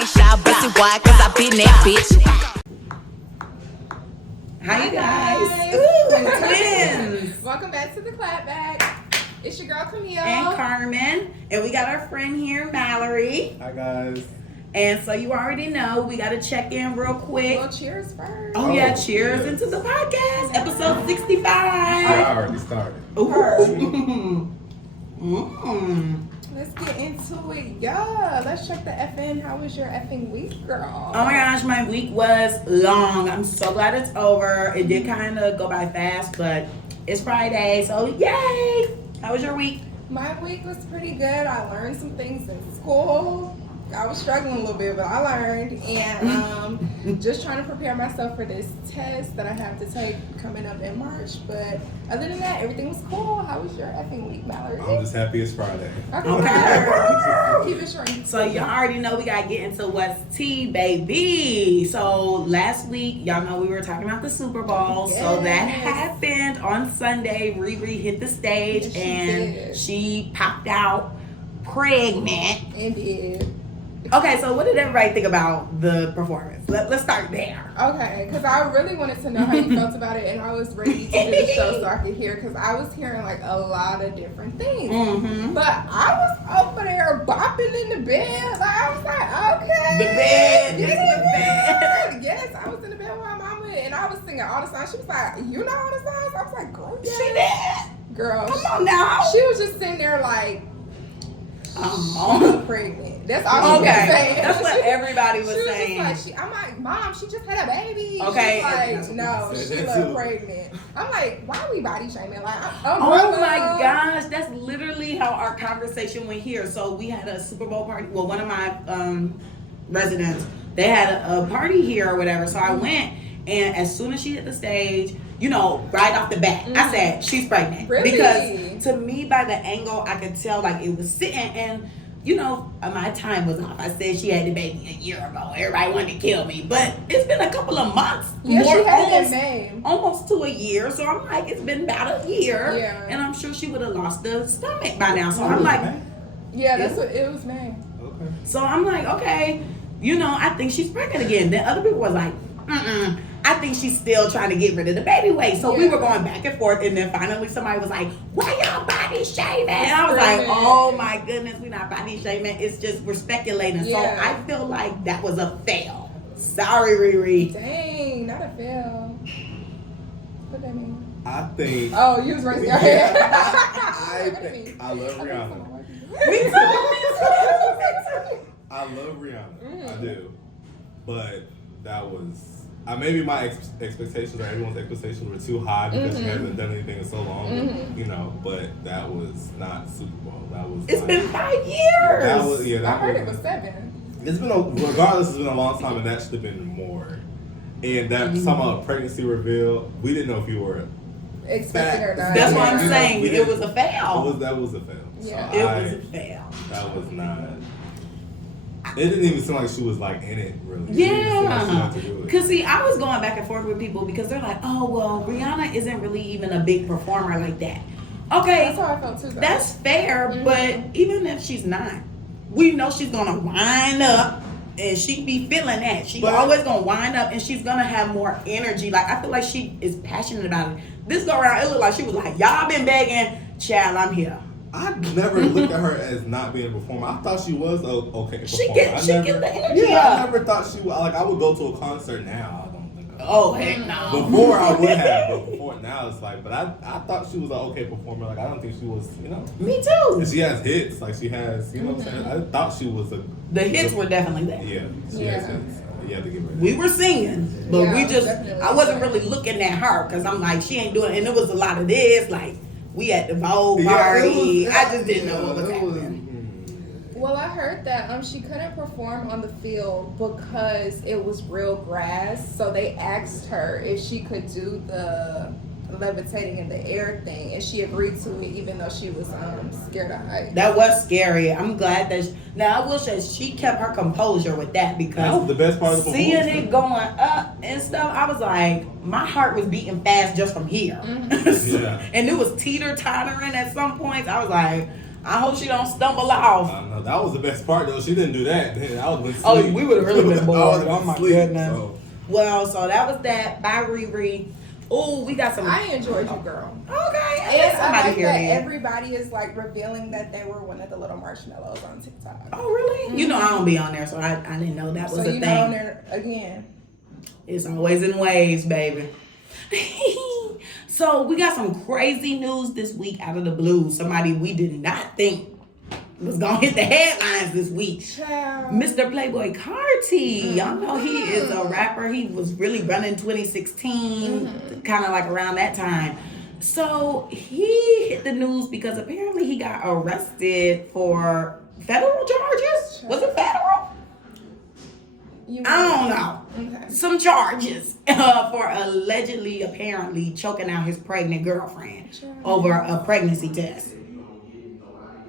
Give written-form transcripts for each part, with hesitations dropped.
ain't shy, pussy wide, cause I been that bitch. Hi, you guys. Ooh, twins. Welcome back to the Clapback. It's your girl Camille And Carmen. And we got our friend here, Mallory. Hi, guys. And so you already know we got to check in real quick. Well, cheers first. Oh, yeah, cheers into the podcast, episode 65. I already started. Ooh. Let's get into it. Yeah, let's check the FN. How was your effing week, girl? Oh my gosh, my week was long. I'm so glad it's over. It did kind of go by fast, but it's Friday, so yay! How was your week? My week was pretty good. I learned some things in school. I was struggling a little bit, but I learned, and just trying to prepare myself for this test that I have to take coming up in March. But other than that, everything was cool. How was your effing week, Mallory? I'm just happy it's Friday. Okay. Keep it short. So y'all already know we gotta get into what's tea, baby. So last week, y'all know we were talking about the Super Bowl. Yes. So that happened on Sunday. Riri hit the stage, Yes, she and did. she popped out pregnant. Indeed. Okay, so what did everybody think about the performance? Let's start there. Okay, because I really wanted to know how you felt about it, and I was ready to do the show so I could hear, because I was hearing like a lot of different things. Mm-hmm. But I was over there bopping in the bed. Like, I was like, okay. The bed. Yes, The bed. yes, I was in the bed with my mama, and I was singing all the songs. She was like, you know all the songs? I was like, girl, yeah. She did. Girl. Come on now. She was just sitting there like, I'm pregnant. That's all she was saying. That's what everybody was She was saying. just like, I'm like, Mom, she just had a baby. Okay. She's like, no, she looked pregnant. I'm like, why are we body shaming? Like, Oh my gosh, that's literally how our conversation went here. So we had a Super Bowl party. Well, one of my residents, they had a party here or whatever. So I went, and as soon as she hit the stage, you know, right off the bat, I said, she's pregnant. Really? Because to me, by the angle, I could tell like it was sitting, and you know, my time was off. I said she had the baby a year ago. Everybody wanted to kill me. But it's been a couple of months. Yeah, more, she had it in May. almost to a year. So I'm like, it's been about a year. Yeah. And I'm sure she would have lost the stomach by now. So I'm like, Yeah, that's what it was, May. Okay. so I'm like, okay, you know, I think she's pregnant again. Then other people was like, I think she's still trying to get rid of the baby weight. So we were going back and forth, and then finally somebody was like, why y'all body shaming? And I was like, oh my goodness, we're not body shaming. It's just we're speculating. Yeah. So I feel like that was a fail. Sorry, Riri. Dang, not a fail. What that mean? I think. Oh, you was raising your hand. I love Rihanna. Me too. I love Rihanna. I do. But that was. Maybe my expectations or everyone's expectations were too high because she hasn't done anything in so long, you know. But that was not Super Bowl. That was. It's been 5 years. That was I heard it was 7. It's been regardless. It's been a long time, and that should have been more. And that talking about pregnancy reveal, we didn't know if you were Expecting her not. That's what I'm You know, saying. we It was a fail. That was a fail. Yeah. So It was a fail. That was not. It didn't even seem like she was like in it really. Yeah. Because see, I was going back and forth with people because they're like, oh, well, Rihanna isn't really even a big performer like that. Okay. That's how I felt too, though. That's fair, but even if she's not, we know she's going to wind up and she be feeling that. She's always going to wind up and she's going to have more energy. Like, I feel like she is passionate about it. This go around, it looked like she was like, y'all been begging, child, I'm here. I never looked at her as not being a performer. I thought she was okay performer. She get the energy Yeah, up. I never thought she would. Like, I would go to a concert now. I don't think. Oh, heck no. Before I would have, but before now it's like. But I thought she was an okay performer. Like, I don't think she was. You know. Me too. And she has hits. Like, she has. You know what I'm saying? I thought she was a. The hits were definitely there. Yeah. She has hits. You have to give her. We were singing, but Yeah, we just, definitely. I wasn't really looking at her because I'm like, she ain't doing it. And it was a lot of this, like, we at the Vogue party. I just didn't know what was happening. Well, I heard that she couldn't perform on the field because it was real grass. So they asked her if she could do the levitating in the air thing, and she agreed to it even though she was scared of heights. That was scary. I'm glad that now I will say she kept her composure with that because That was the best part of the seeing performance. it going up and stuff, I was like, my heart was beating fast just from here. Yeah. And it was teeter-tottering at some points. I was like, I hope she don't stumble off. I know that was the best part though. She didn't do that. Then I would have been Oh, asleep. we would have really been bored. Oh my goodness. Well, so that was that. Bye, Riri. Oh, we got some. I enjoyed you, girl. Okay. And I like here that then. everybody is like revealing that they were one of the little marshmallows on TikTok. Oh, really? Mm-hmm. You know I don't be on there, so I didn't know that was a thing. So you on there again. It's always in waves, baby. So we got some crazy news this week out of the blue. Somebody we did not think was gonna hit the headlines this week. Child. Mr. Playboy Carti. Y'all know he is a rapper. He was really running 2016, kind of like around that time. So he hit the news because apparently he got arrested for federal charges. Was it federal? I don't know. Okay. Some charges for allegedly, apparently choking out his pregnant girlfriend over a pregnancy test.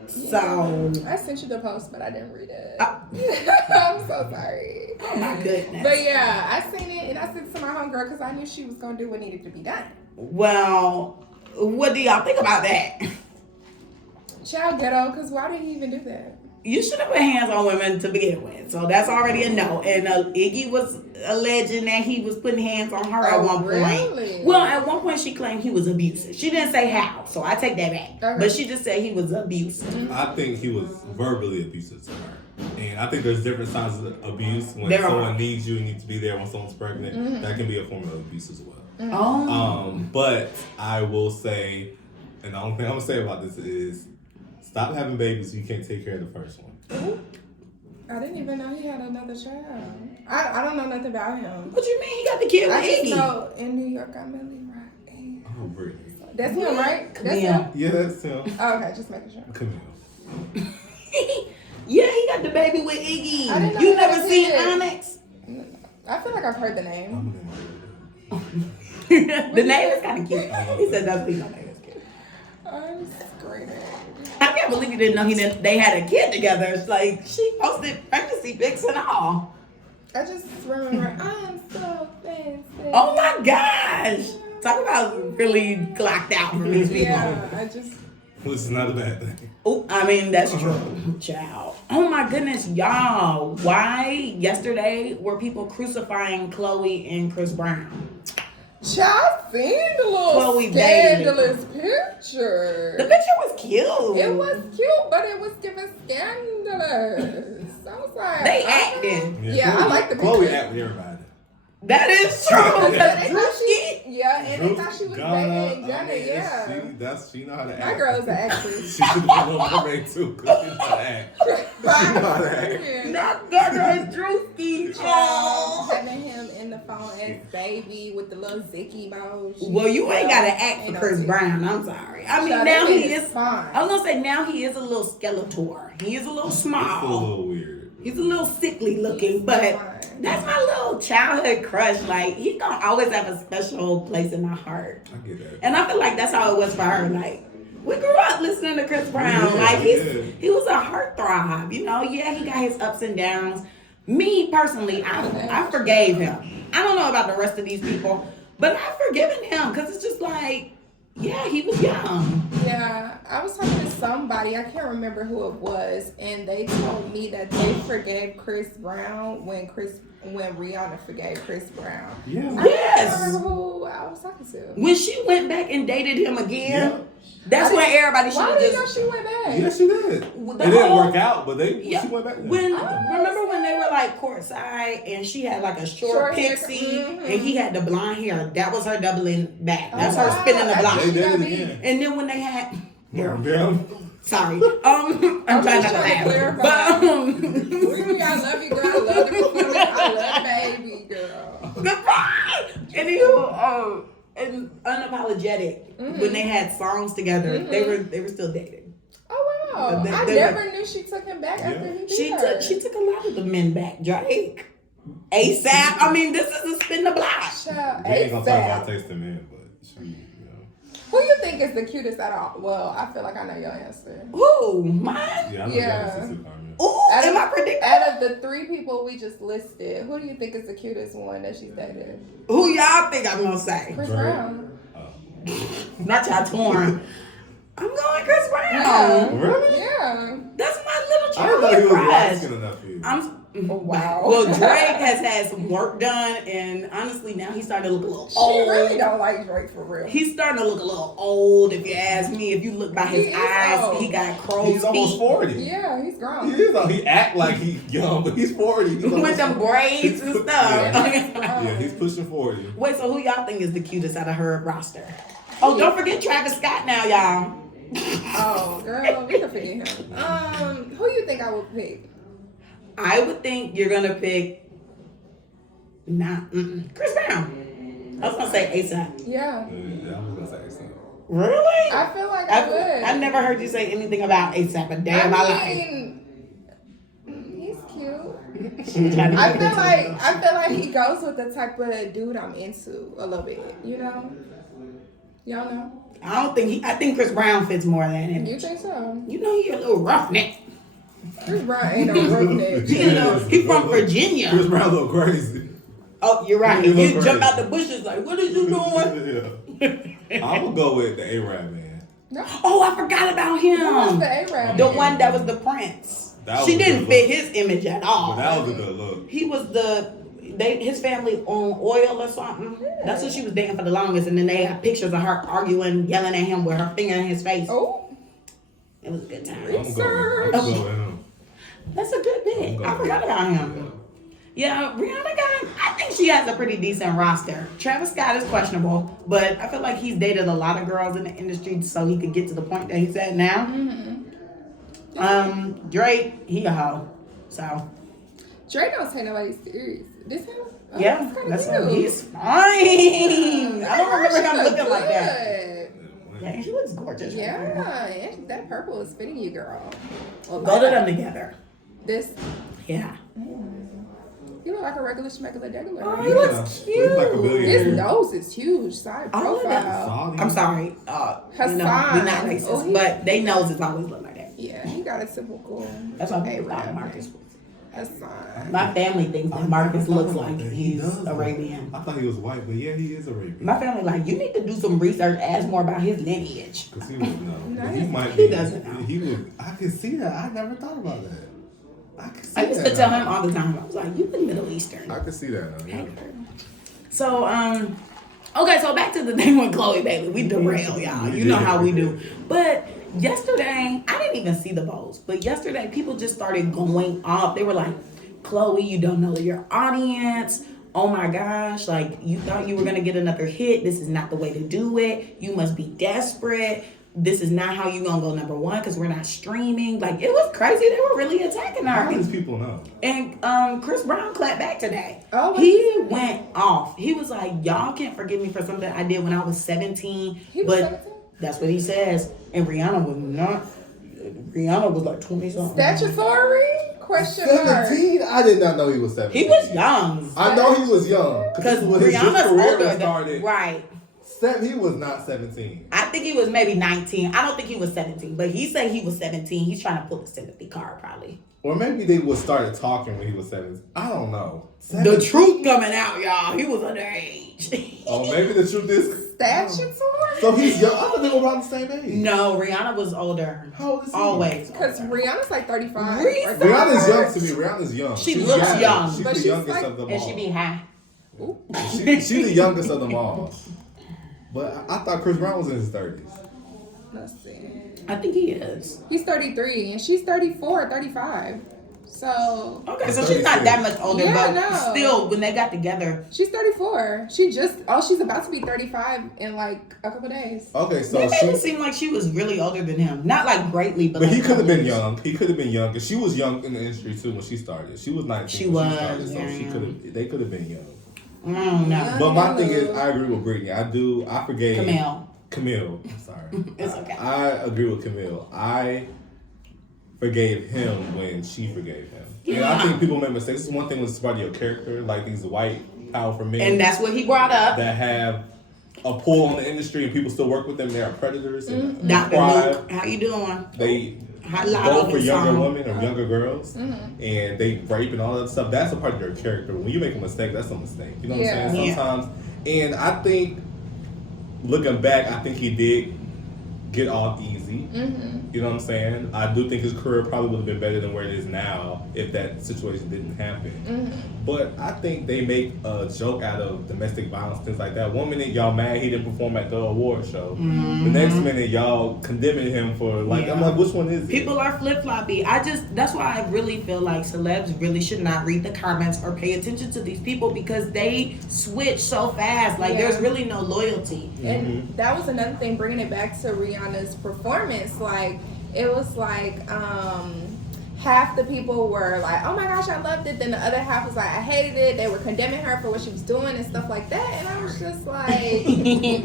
So I sent you the post, but I didn't read it. I'm so sorry. Oh my goodness. But yeah, I seen it and I sent it to my homegirl because I knew she was gonna do what needed to be done. Well, what do y'all think about that? Child ghetto, because why did he even do that? You should have put hands on women to begin with. So that's already a no. And Iggy was alleging that he was putting hands on her at one point. Well, at one point she claimed he was abusive. She didn't say how, so I take that back. Okay. But she just said he was abusive. I think he was verbally abusive to her. And I think there's different signs of abuse. When someone needs you and you need to be there when someone's pregnant, that can be a form of abuse as well. But I will say, and the only thing I'm going to say about this is, stop having babies if you can't take care of the first one. I didn't even know he had another child. I don't know nothing about him. What you mean? He got the kid with Iggy? I just know in New York, I'm Millie right. Oh, Brittany. That's him, right? Camille. That's him? Yeah, that's him. Oh, okay, just making sure. Camille. Yeah, he got the baby with Iggy. I didn't know you never seen Onyx? I feel like I've heard the name. The name is kind of cute. He said that's the name is cute. I'm screaming. I can't believe you didn't know they had a kid together. It's like she posted pregnancy pics and all. I just remember I'm so fancy. Oh my gosh! Talk about really clocked out from these people. Yeah, which is not a bad thing. Oh, I mean that's true, child. Oh my goodness, y'all! Why yesterday were people crucifying Chloe and Chris Brown? Child, seen the little scandalous picture. The picture was cute. It was cute, but it was giving scandalous. I was like, they acting. Yeah, I like the picture. Chloe acting with everybody. That is true. And they thought she was dating Gunna. Yeah. She know how to act. My girl's an actress. She should have been on Mermaid too, because she know how to act. She know how to act. Not Gunna is Drewski, child. Having him in the phone as baby with the little zicky emoji. Well, you ain't got to act for Chris Brown. I'm sorry. I mean, now he is fine. I was going to say, now he is a little Skeletor. He is a little small. It's a little weird. He's a little sickly looking, but that's my little childhood crush. Like, he's going to always have a special place in my heart. I get that. And I feel like that's how it was for her. Like, we grew up listening to Chris Brown. Like, he was a heartthrob, you know? Yeah, he got his ups and downs. Me, personally, I forgave him. I don't know about the rest of these people, but I've forgiven him because it's just like, yeah, he was young. Yeah, I was talking to somebody, I can't remember who it was, and they told me that they forgave Chris Brown when Rihanna forgave Chris Brown. Yeah. Yes. I don't remember who I was talking to. When she went back and dated him again, that's when everybody should have Why do you know she went back? Yes, she did. It didn't work out, but she went back there. Remember when they were like courtside and she had like a short pixie and he had the blonde hair? That was her doubling back. That's her spinning the block. They did it again. And then when they had... Sorry. I'm trying not to laugh. But Riri, I love you, girl. I love the performance. I love baby, girl. Goodbye. And and unapologetic when they had songs together, they were still dating. Oh wow! I never knew she took him back after he beat her. She took a lot of the men back. Drake, ASAP. I mean, this is a spin the block. We ain't gonna talk about tasting men, but she. Who you think is the cutest out of all? Well, I feel like I know your answer. Who? Mine? Yeah, I know Messiest Person. Ooh, am I predicting? Out of the 3 people we just listed, who do you think is the cutest one that she's dated? Who y'all think I'm gonna say? Chris Brown. Not y'all torn. I'm going Chris Brown. Yeah. Really? Yeah. That's my little I didn't know he childhood was light crush. skinned enough for you. Wow. Well, Drake has had some work done, and honestly, now he's starting to look a little She old. really don't like Drake for real. He's starting to look a little old, if you ask me. If you look by his He is eyes, old. he got crow's He's almost feet. 40. Yeah, he's grown. He act like he's young, but he's 40. He's With almost them 40. braids and stuff. Yeah, he's pushing 40. Wait, so who y'all think is the cutest out of her roster? Oh, don't forget Travis Scott now, y'all. Oh, girl, we can forget him. Who you think I would pick? I would think you're gonna pick Chris Brown. I was gonna say ASAP. Yeah. Yeah, I was gonna say so. Really? I feel like I would. I never heard you say anything about ASAP a day in my life. He's cute. I feel like he goes with the type of dude I'm into a little bit, you know? Y'all know? I think Chris Brown fits more than him. You think so? You know you're a little roughneck. Chris Brown ain't no roughneck. You know, he from Virginia. Chris Brown look crazy. Oh, you're right. He look You jump crazy. out the bushes like, what is you doing? Yeah. I would go with the A-Rap man. No. Oh, I forgot about Who was him. the A-Rap? The one that was the prince. That She was a didn't good fit look. his image at all. But that was a good look. He was his family owned oil or something. That's what she was dating for the longest. And then they had pictures of her arguing, yelling at him with her finger in his face. Oh. It was a good time. I'm going with him. That's a good bit. I forgot about him. Yeah, Rihanna I think she has a pretty decent roster. Travis Scott is questionable, but I feel like he's dated a lot of girls in the industry so he could get to the point that he's at now. Mm-hmm. Drake, he a hoe. So Drake don't take nobody serious. This him? Oh, yeah, that's that's cute. he's fine. I don't remember him looking like that. Good. Yeah, she looks gorgeous. Yeah, Right there. and that purple is fitting you, girl. Well, Go to them together. This, Yeah. you look like a regular schmegular. Oh, he looks cute. Looks like a billionaire. His nose is huge. Side All of that. profile. Saudi. I'm sorry. Hassan. We're not racist, Oh, he- but they noses always look like that. Yeah, he got a typical. That's why people A-Rap. thought Marcus. Hassan. My family thinks that Marcus looks like he's does look- Arabian. I thought he was white, but yeah, he is Arabian. My family like, you need to do some research, ask more about his lineage. Because he would know. Nice. He might He be. doesn't know. He would. I can see that. I never thought about that. I can see I used that to tell now. him all the time. I was like, you the Middle Eastern. I can see that now. Yeah. So, okay, so back to the thing with Chloe Bailey. We derail, y'all. You know how we do. But yesterday, I didn't even see the polls, but yesterday people just started going off. They were like, Chloe, you don't know your audience. Oh my gosh, like you thought you were gonna get another hit. This is not the way to do it. You must be desperate. This is not how you gonna go number one because we're not streaming. Like it was crazy. They were really attacking her. How does people know? And Chris Brown clapped back today. Oh, he went off. He was like, y'all can't forgive me for something I did when I was 17. He was but 17? that's what he says. And Rihanna was not. Rihanna was like 20 something. Statutory? Question mark. 17? I did not know he was 17. He was young. I know he was young. Because when his Rihanna's career older started. than, right. He was not 17. I think he was maybe 19. I don't think he was 17, but he said he was 17. He's trying to pull the sympathy card probably. Or maybe they would started talking when he was 17. I don't know. The truth coming out, y'all. He was underage. Oh, maybe the truth is. Statutory? So he's young. I thought they were around the same age. No, Rihanna was older. How old is he? Always. Because Rihanna's like 35. Research. Rihanna's young to me. Rihanna's young. She She's looks young. She's But the she's youngest like- of them And all. she be high. She's the youngest of them all. But I thought Chris Brown was in his 30s. Let's see. I think he is. He's 33 and she's 34, 35. So Okay, so she's not that much older, Yeah, but no. still, when they got together, she's 34. She's about to be 35 in like a couple days. Okay, so they made it she. seem like she was really older than him. Not like greatly, but But like he could have been years. young. He could have been young. Cause she was young in the industry too when she started. She was 19 She when was, she started, so yeah. she could have. They could have been young. I don't know. But my thing is, I agree with Brittany. I forgave Camille. I'm sorry. It's okay. I agree with Camille. I forgave him when she forgave him. And I think people make mistakes. This is one thing with part of your character, like these white, powerful men And that's what he brought up. that have a pull on the industry and people still work with them. They are predators. And Dr. pride. Luke, how you doing? They Hot lot go on for his younger song. women or younger girls, and they rape and all that stuff. That's a part of your character. When you make a mistake, that's a mistake. You know what I'm saying? Yeah. Sometimes, and I think looking back, I think he did get off easy. You know what I'm saying? I do think his career probably would have been better than where it is now if that situation didn't happen. But I think they make a joke out of domestic violence, things like that. One minute y'all mad he didn't perform at the award show. The next minute y'all condemning him for like, I'm like, which one is it? People are flip-floppy. That's why I really feel like celebs really should not read the comments or pay attention to these people because they switch so fast. Like there's really no loyalty. And that was another thing, bringing it back to Rihanna's performance. Like, it was like, half the people were like, oh my gosh, I loved it. Then the other half was like, I hated it. They were condemning her for what she was doing and stuff like that. And I was just like,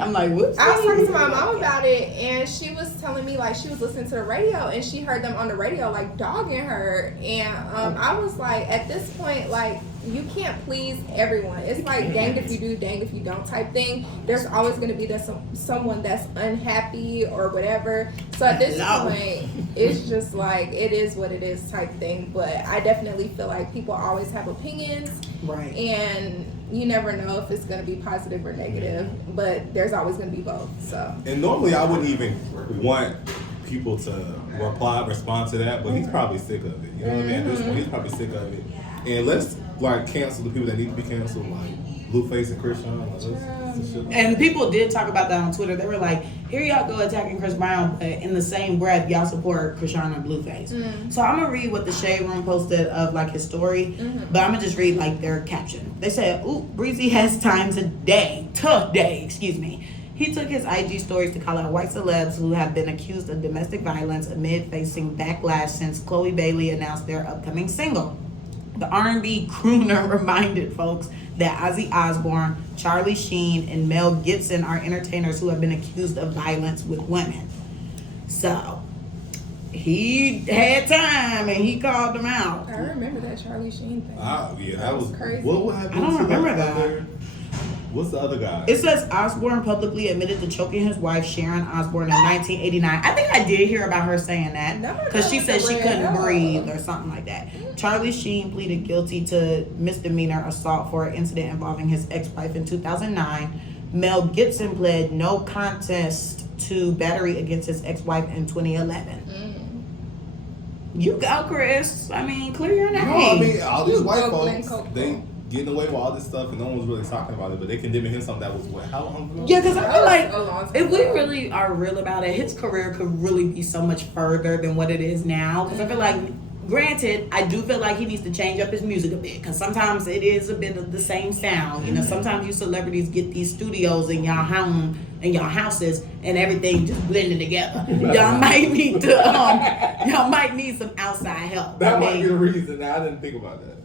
I'm like, whoops. I was talking to my mom about it, and she was telling me, like, she was listening to the radio, and she heard them on the radio, like, dogging her. And I was like, at this point, like, you can't please everyone. It's like danged if you do, danged if you don't type thing. There's always going to be someone that's unhappy or whatever. So at this point, it's just like, it is what it is type thing. But I definitely feel like people always have opinions. Right. And you never know if it's going to be positive or negative. But there's always going to be both. So. And normally I wouldn't even want people to respond to that, but he's probably sick of it. You know what I mean? At this point, he's probably sick of it. And let's like cancel the people that need to be canceled, like Blueface and Christian. And people did talk about that on Twitter. They were like, here y'all go attacking Chris Brown, but in the same breath, y'all support Christian and Blueface. So I'm going to read what the Shade Room posted of like his story, but I'm going to just read like their caption. They said, ooh, Breezy has times a day, tough day, excuse me. He took his IG stories to call out white celebs who have been accused of domestic violence amid facing backlash since Chloe Bailey announced their upcoming single. The R&B crooner reminded folks that Ozzy Osbourne, Charlie Sheen, and Mel Gibson are entertainers who have been accused of violence with women. So, he had time and he called them out. I remember that Charlie Sheen thing. Yeah, that was crazy. What happened? I don't remember that. What's the other guy? It says Osbourne publicly admitted to choking his wife Sharon Osbourne in 1989. I think I did hear about her saying that because she said she couldn't breathe or something like that. Charlie Sheen pleaded guilty to misdemeanor assault for an incident involving his ex-wife in 2009. Mel Gibson pled no contest to battery against his ex-wife in 2011. You go, Chris. I mean, clear your name. No, I mean, all these white folks, they getting away with all this stuff and no one was really talking about it, but they condemning him something that was what, how long ago? Yeah, because I feel like if we really are real about it, his career could really be so much further than what it is now. Because I feel like, granted, I do feel like he needs to change up his music a bit because sometimes it is a bit of the same sound. You know, sometimes you celebrities get these studios in y'all home, in y'all houses, and everything just blending together. Y'all might need to, y'all might need some outside help. That might be the reason. I didn't think about that.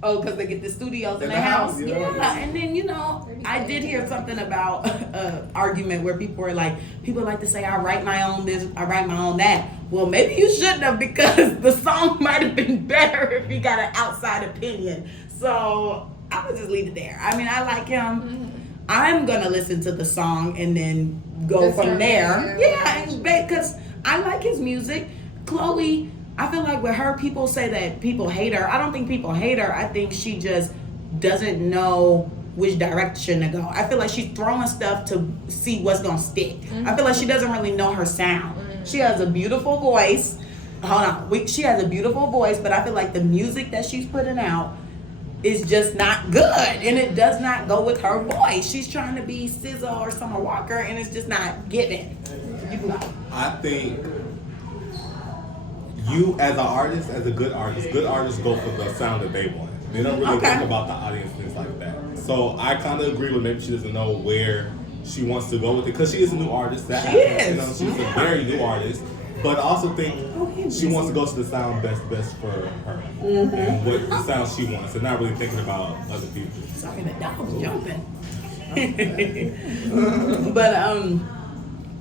Oh, because they get the studios in the house? Yeah, and then, you know, I did hear something about an argument where people were like, people like to say, I write my own this, I write my own that. Well, maybe you shouldn't have because the song might have been better if you got an outside opinion. So, I would just leave it there. I mean, I like him. I'm going to listen to the song and then go from there. Yeah, because I like his music. Chloe, I feel like with her, people say that people hate her. I don't think people hate her. I think she just doesn't know which direction to go. I feel like she's throwing stuff to see what's going to stick. I feel like she doesn't really know her sound. She has a beautiful voice. Hold on. She has a beautiful voice, but I feel like the music that she's putting out is just not good. And it does not go with her voice. She's trying to be SZA or Summer Walker, and it's just not giving. I think you as an artist, as a good artists go for the sound that they want. They don't really think about the audience, things like that. So I kind of agree with maybe she doesn't know where she wants to go with it because she is a new artist. That happens. You know, she's a very new artist. But I also think she wants to go to the sound best for her and what the sound she wants, and not really thinking about other people. Sorry, the dog's jumping. But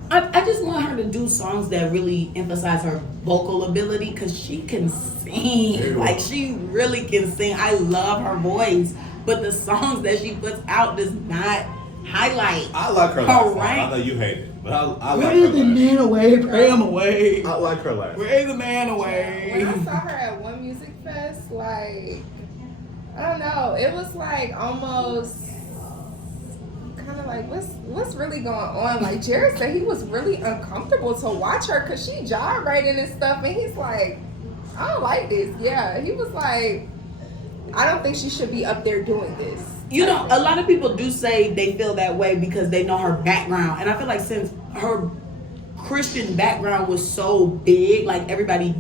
I just want her to do songs that really emphasize her vocal ability because she can sing. Like, she really can sing. I love her voice, but the songs that she puts out does not highlight. I like her last song. I know you hate it, but I like her last. Pray the man away, pray him away. I like her last. Pray the man away. When I saw her at one music fest, like, I don't know, it was like almost kind kind of like, what's really going on? Like, Jared said he was really uncomfortable to watch her because she gyrating and stuff, and he's like, I don't like this. Yeah, he was like, I don't think she should be up there doing this. You know, a lot of people do say they feel that way because they know her background. And I feel like since her Christian background was so big, like everybody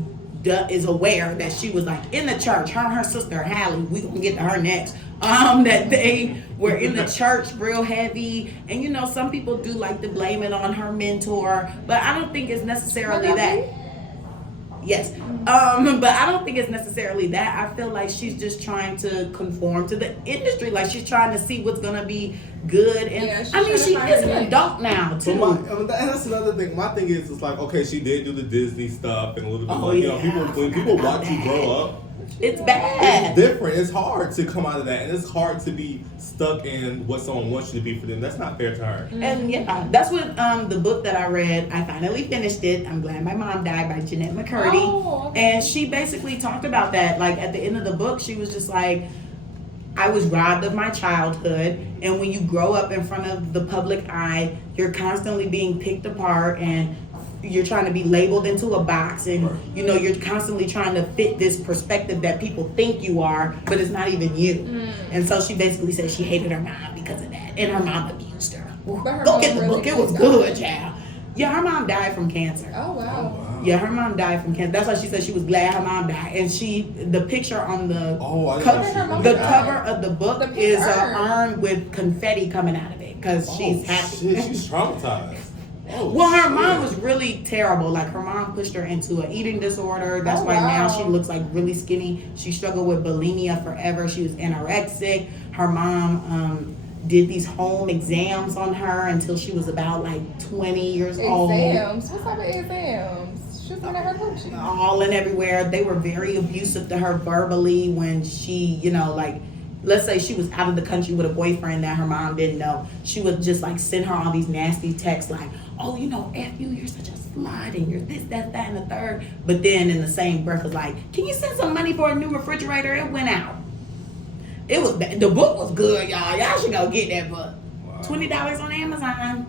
is aware that she was like in the church. Her and her sister Hallie, we gonna get to her next. That they were in the church real heavy. And you know, some people do like to blame it on her mentor, but I don't think it's necessarily that. Yes. But I don't think it's necessarily that. I feel like she's just trying to conform to the industry. Like she's trying to see what's gonna be good. And Yeah, I mean, she is an adult now too. And that's another thing. My thing is, it's like, okay, she did do the Disney stuff and a little bit like, you know, when people watch you grow up, it's bad. It's different. It's hard to come out of that, and it's hard to be stuck in what someone wants you to be for them. That's not fair to her. And yeah, that's what the book that I read. I finally finished it. I'm glad my mom died by Jeanette McCurdy. Oh, okay. And she basically talked about that. Like at the end of the book, she was just like, I was robbed of my childhood, and when you grow up in front of the public eye, you're constantly being picked apart, and you're trying to be labeled into a box, and you know, you're constantly trying to fit this perspective that people think you are, but it's not even you. And so she basically said she hated her mom because of that, and her mom abused her. Go get the book. It was good, child. Yeah, her mom died from cancer. Oh wow. Yeah, her mom died from cancer. That's why she said she was glad her mom died. And the picture on the cover of the book is an urn with confetti coming out of it because she's happy. Shit, she's traumatized. Well, her mom was really terrible. Like her mom pushed her into an eating disorder. That's why now she looks like really skinny. She struggled with bulimia forever. She was anorexic. Her mom did these home exams on her until she was about like 20 years old. Exams? What type of exams? She was in her country. All and everywhere. They were very abusive to her verbally when she, you know, like, let's say she was out of the country with a boyfriend that her mom didn't know. She would just like send her all these nasty texts like, oh, you know, F you, you're such a slut, and you're this, that, and the third. But then in the same breath was like, can you send some money for a new refrigerator? It went out. It was, the book was good, y'all. Y'all should go get that book. Wow. $20 on Amazon.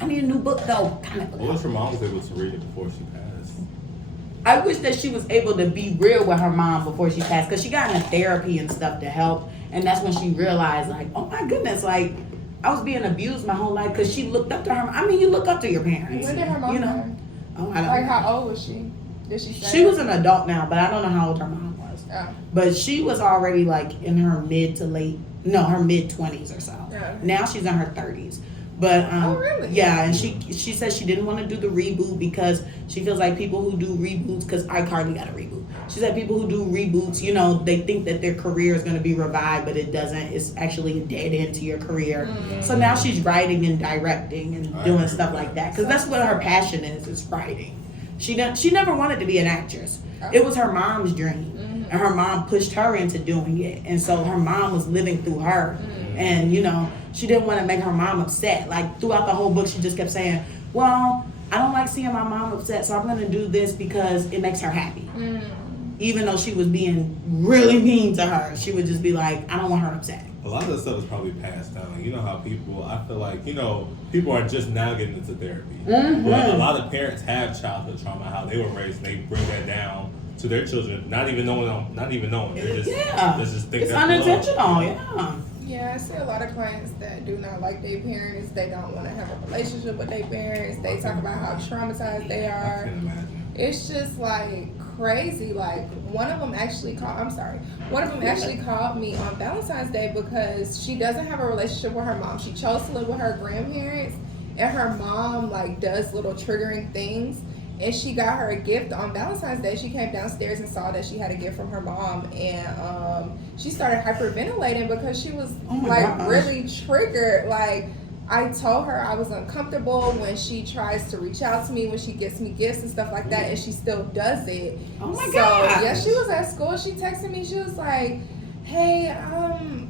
I need a new book though. What if her mom was able to read it before she passed? I wish that she was able to be real with her mom before she passed, because she got into therapy and stuff to help. And that's when she realized, like, oh my goodness, like, I was being abused my whole life, because she looked up to her. I mean, you look up to your parents. When did her mom die? Oh, I don't like, know. how old was she? Did she say? She was an adult now, but I don't know how old her mom was. Oh. But she was already, like, in her her mid-20s or so. Yeah. Now she's in her 30s. But oh, really? Yeah, and she said she didn't want to do the reboot because she feels like people who do reboots, because iCarly got a reboot. She said people who do reboots, you know, they think that their career is going to be revived, but it doesn't. It's actually a dead end to your career. Mm-hmm. So now she's writing and directing and doing stuff like that, because that's what her passion is writing. She never wanted to be an actress. It was her mom's dream. Mm-hmm. And her mom pushed her into doing it. And so her mom was living through her. Mm-hmm. And, you know, she didn't want to make her mom upset. Like, throughout the whole book, she just kept saying, well, I don't like seeing my mom upset, so I'm going to do this because it makes her happy. Mm-hmm. Even though she was being really mean to her, she would just be like, I don't want her upset. A lot of that stuff is probably passed down. You know how I feel like, you know, people are just now getting into therapy. Mm-hmm. But a lot of parents have childhood trauma, how they were raised, and they bring that down to their children, not even knowing. They just think it's that's unintentional. Yeah, I see a lot of clients that do not like their parents. They don't want to have a relationship with their parents. They talk about how traumatized they are. I can imagine. It's just like crazy. Like one of them actually called me on Valentine's Day because she doesn't have a relationship with her mom. She chose to live with her grandparents, and her mom like does little triggering things. And she got her a gift on Valentine's Day. She came downstairs and saw that she had a gift from her mom, and she started hyperventilating because she was really triggered. Like, I told her I was uncomfortable when she tries to reach out to me, when she gets me gifts and stuff like that, and she still does it. Oh my God. Yeah, she was at school. She texted me. She was like, hey,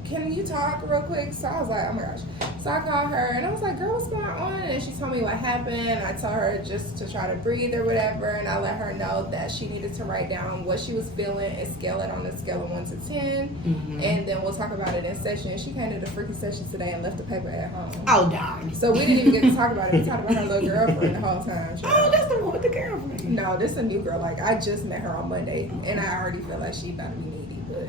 can you talk real quick? So I was like, oh my gosh. So I called her and I was like, girl, what's going on? And she told me what happened. I told her just to try to breathe or whatever. And I let her know that she needed to write down what she was feeling and scale it on a scale of 1 to 10. Mm-hmm. And then we'll talk about it in session. She came to the freaking session today and left the paper at home. Oh, darn. So we didn't even get to talk about it. We talked about her little girlfriend the whole time. Oh, that's the one with the girlfriend. No, this is a new girl. Like, I just met her on Monday. And I already feel like she about to be needy. But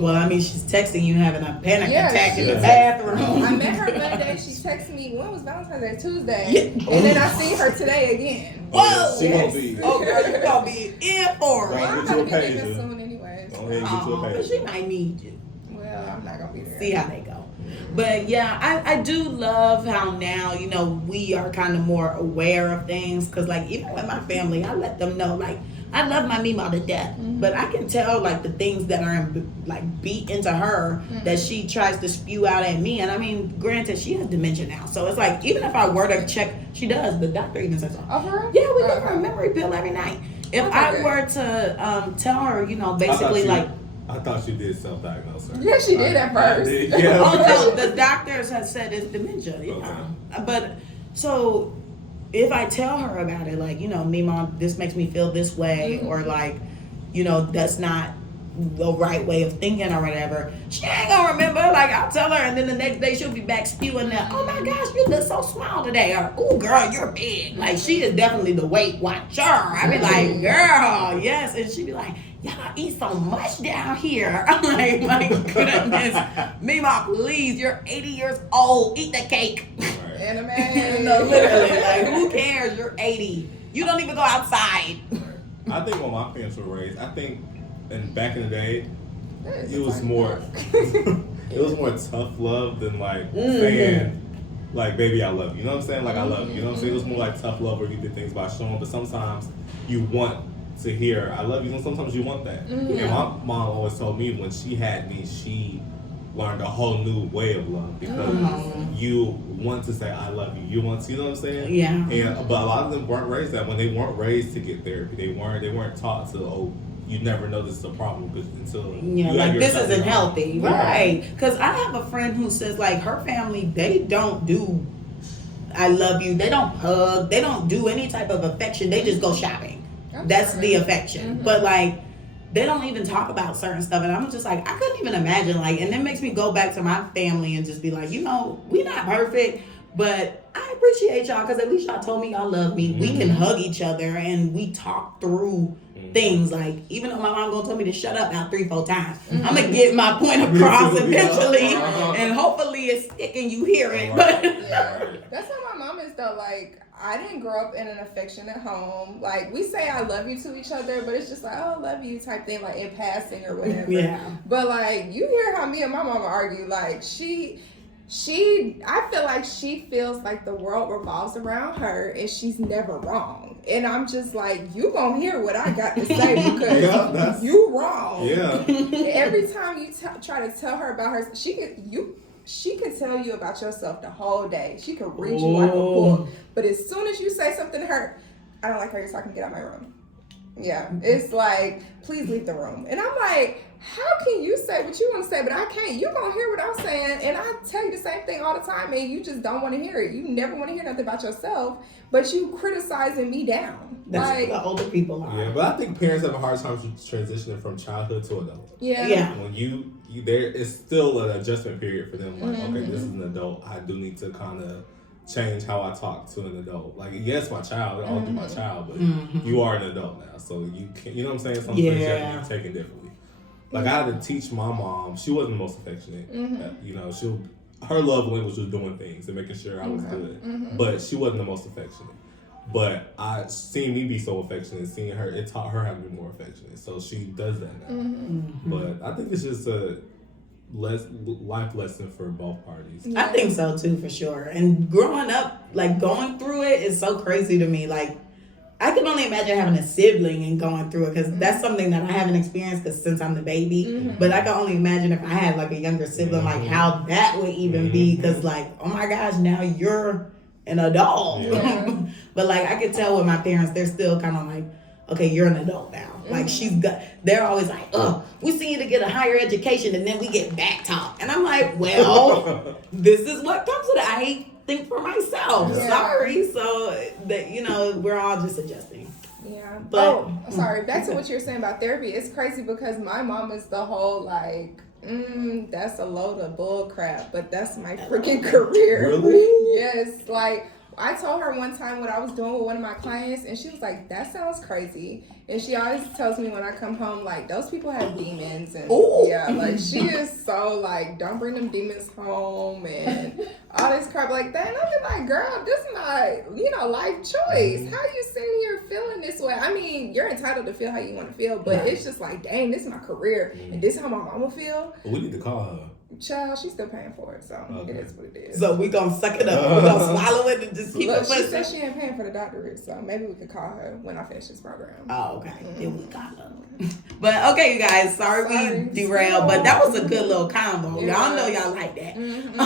well, I mean, she's texting you having a panic attack in the I bathroom. met her Monday. She texted me. When was Valentine's Day? Tuesday. Yeah. And then I seen her today again. Whoa! She gonna be. Oh, girl, you gonna be in for it. Right. I'm Get you a gonna get pager. this soon anyways. Go ahead and get you a But pager. she might need you. Well, I'm not gonna be there. See how they go. But yeah, I do love how now, you know, we are kind of more aware of things. Because, like, even with my family, I let them know, like, I love my Mima to death. Mm-hmm. But I can tell, like, the things that are, beat into her that she tries to spew out at me. And, I mean, granted, she has dementia now. So it's like, even if I were to check, she does. The doctor even says so. Oh, for real? Yeah, we give her a memory pill every night. If I were to tell her, you know, basically, I thought you did self-diagnose her. Yeah, she did at I first. did, yeah. oh, no, the doctors have said it's dementia. Yeah. But, so, if I tell her about it, like, you know, Mima, this makes me feel this way, or like, you know, that's not the right way of thinking or whatever, she ain't gonna remember. Like, I'll tell her, and then the next day she'll be back spewing that, oh my gosh, you look so small today, or, oh girl, you're big. Like, she is definitely the Weight Watcher. I be like, girl, yes, and she be like, y'all eat so much down here. I'm like, my goodness, Mima, please, you're 80 years old, eat the cake. Anime. No, literally, like, who cares? You're 80. You don't even go outside. I think when my parents were raised, I think, and back in the day, That is it was like more, it was more tough love than like saying, like, baby, I love you. You know what I'm saying? Like, I love you. You know what I'm saying? It was more like tough love where you did things by showing, but sometimes you want to hear, I love you, and sometimes you want that. And my mom always told me when she had me, she learned a whole new way of love because you want to say I love you. You want to, you know what I'm saying? Yeah. And but a lot of them weren't raised that. When they weren't raised to get therapy, they weren't taught to, you never know this is a problem because until Yeah, you like, have this yourself isn't wrong. healthy. Right. Because I have a friend who says, like, her family, they don't do I love you. They don't hug. They don't do any type of affection. They just go shopping. That's the affection. But, like, they don't even talk about certain stuff. And I'm just like, I couldn't even imagine, like, and it makes me go back to my family and just be like, you know, we not perfect, but I appreciate y'all because at least y'all told me y'all love me. We can hug each other and we talk through things. Like, even though my mom gonna tell me to shut up now 3-4 times, I'm gonna get my point across eventually, and hopefully it's thick and you hear it. But that's how my mom is though. Like, I didn't grow up in an affectionate home. Like, we say I love you to each other, but it's just like, oh, I love you type thing, like in passing or whatever. Yeah. But like, you hear how me and my mama argue. Like, I feel like she feels like the world revolves around her and she's never wrong. And I'm just like, you gonna hear what I got to say because you wrong. Yeah. Every time you try to tell her about her, she could tell you about yourself the whole day. She could read you like a book. But as soon as you say something to her, I don't like her, so I can get out of my room. Yeah. It's like, please leave the room. And I'm like, how can you say what you want to say, but I can't? You gonna hear what I'm saying, and I tell you the same thing all the time, and you just don't want to hear it. You never want to hear nothing about yourself, but you criticizing me down. That's like, what the older people are. Yeah, but I think parents have a hard time transitioning from childhood to adult. Yeah. When you there is still an adjustment period for them. Like, okay, this is an adult. I do need to kind of change how I talk to an adult. Like, yes, my child, I'll do my child, but you are an adult now, so you can, you know what I'm saying? Some things you have to be taken differently. Like, I had to teach my mom. She wasn't the most affectionate. You know, her love language was doing things and making sure I was good, but she wasn't the most affectionate. But I seen me be so affectionate, seeing her, it taught her how to be more affectionate. So she does that now. But I think it's just a life lesson for both parties. I think so too, for sure. And growing up, like, going through it is so crazy to me. Like, I can only imagine having a sibling and going through it because that's something that I haven't experienced since I'm the baby. But I can only imagine if I had like a younger sibling, like how that would even be. Because like, oh my gosh, now you're an adult. But like, I could tell with my parents, they're still kind of like, okay, you're an adult now. Like they're always like, we see you to get a higher education and then we get back talk. And I'm like, well, this is what comes with it. I think for myself. Yeah. Sorry. So that, we're all just adjusting. Yeah. But sorry. Back to what you were saying about therapy. It's crazy because my mom is the whole like, that's a load of bull crap, but that's my freaking career. Really? Yes. Like, I told her one time what I was doing with one of my clients, and she was like, that sounds crazy. And she always tells me when I come home, like, those people have demons. And yeah, like, she is so like, don't bring them demons home and all this crap like that. And I'm just like, girl, this is my, life choice. How you sitting here feeling this way? I mean, you're entitled to feel how you want to feel, but it's just like, dang, this is my career. And this is how my mama feel. We need to call her. Child, she's still paying for it, so it is what it is. So we gonna suck it up. We're gonna swallow it and just keep it She pushing. said she ain't paying for the doctorate, so maybe we could call her when I finish this program. Oh, okay. Then we got her. But okay, you guys. Sorry we derailed, but that was a good little combo. Yeah. Y'all know y'all like that. Mm-hmm.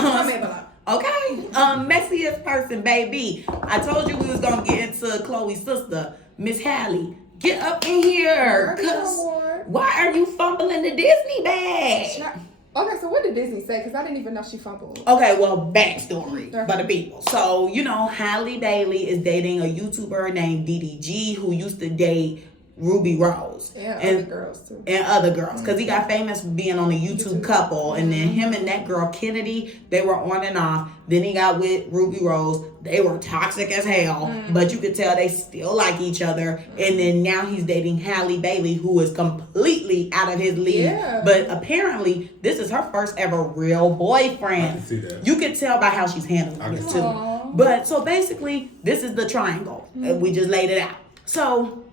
Okay. Messiest Person, baby. I told you we was gonna get into Chloe's sister, Miss Hallie. Get up in here. Why are you fumbling the Disney bag? Okay, so what did Disney say? Because I didn't even know she fumbled. Okay, well, backstory for the people. So, Halle Bailey is dating a YouTuber named DDG who used to date Ruby Rose. And other girls, too. And other girls. Because he got famous for being on a YouTube couple. And then him and that girl, Kennedy, they were on and off. Then he got with Ruby Rose. They were toxic as hell. But you could tell they still like each other. And then now he's dating Halle Bailey, who is completely out of his league. Yeah. But apparently, this is her first ever real boyfriend. I can see that. You can tell by how she's handling it, too. Aww. But so basically, this is the triangle. We just laid it out. So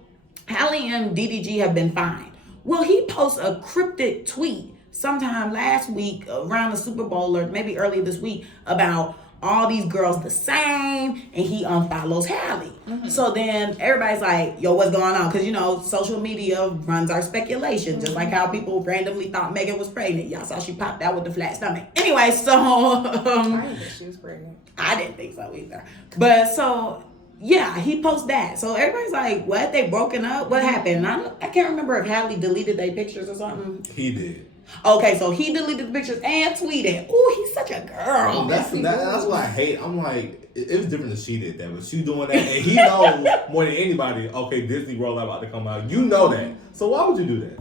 Halle and DDG have been fine. Well, he posts a cryptic tweet sometime last week around the Super Bowl or maybe early this week about all these girls the same, and he unfollows Halle. So then everybody's like, yo, what's going on? Because, social media runs our speculation, just like how people randomly thought Megan was pregnant. Y'all saw she popped out with the flat stomach. Anyway, so I didn't think she was pregnant. I didn't think so either. But so... yeah, he posted that. So everybody's like, what? They broken up? What happened? I can't remember if Halle deleted their pictures or something. He did. Okay, so he deleted the pictures and tweeted. Ooh, he's such a girl. That's what I hate. I'm like, it was different that she did that, but she doing that, and he knows more than anybody, okay, Disney World about to come out. You know that. So why would you do that?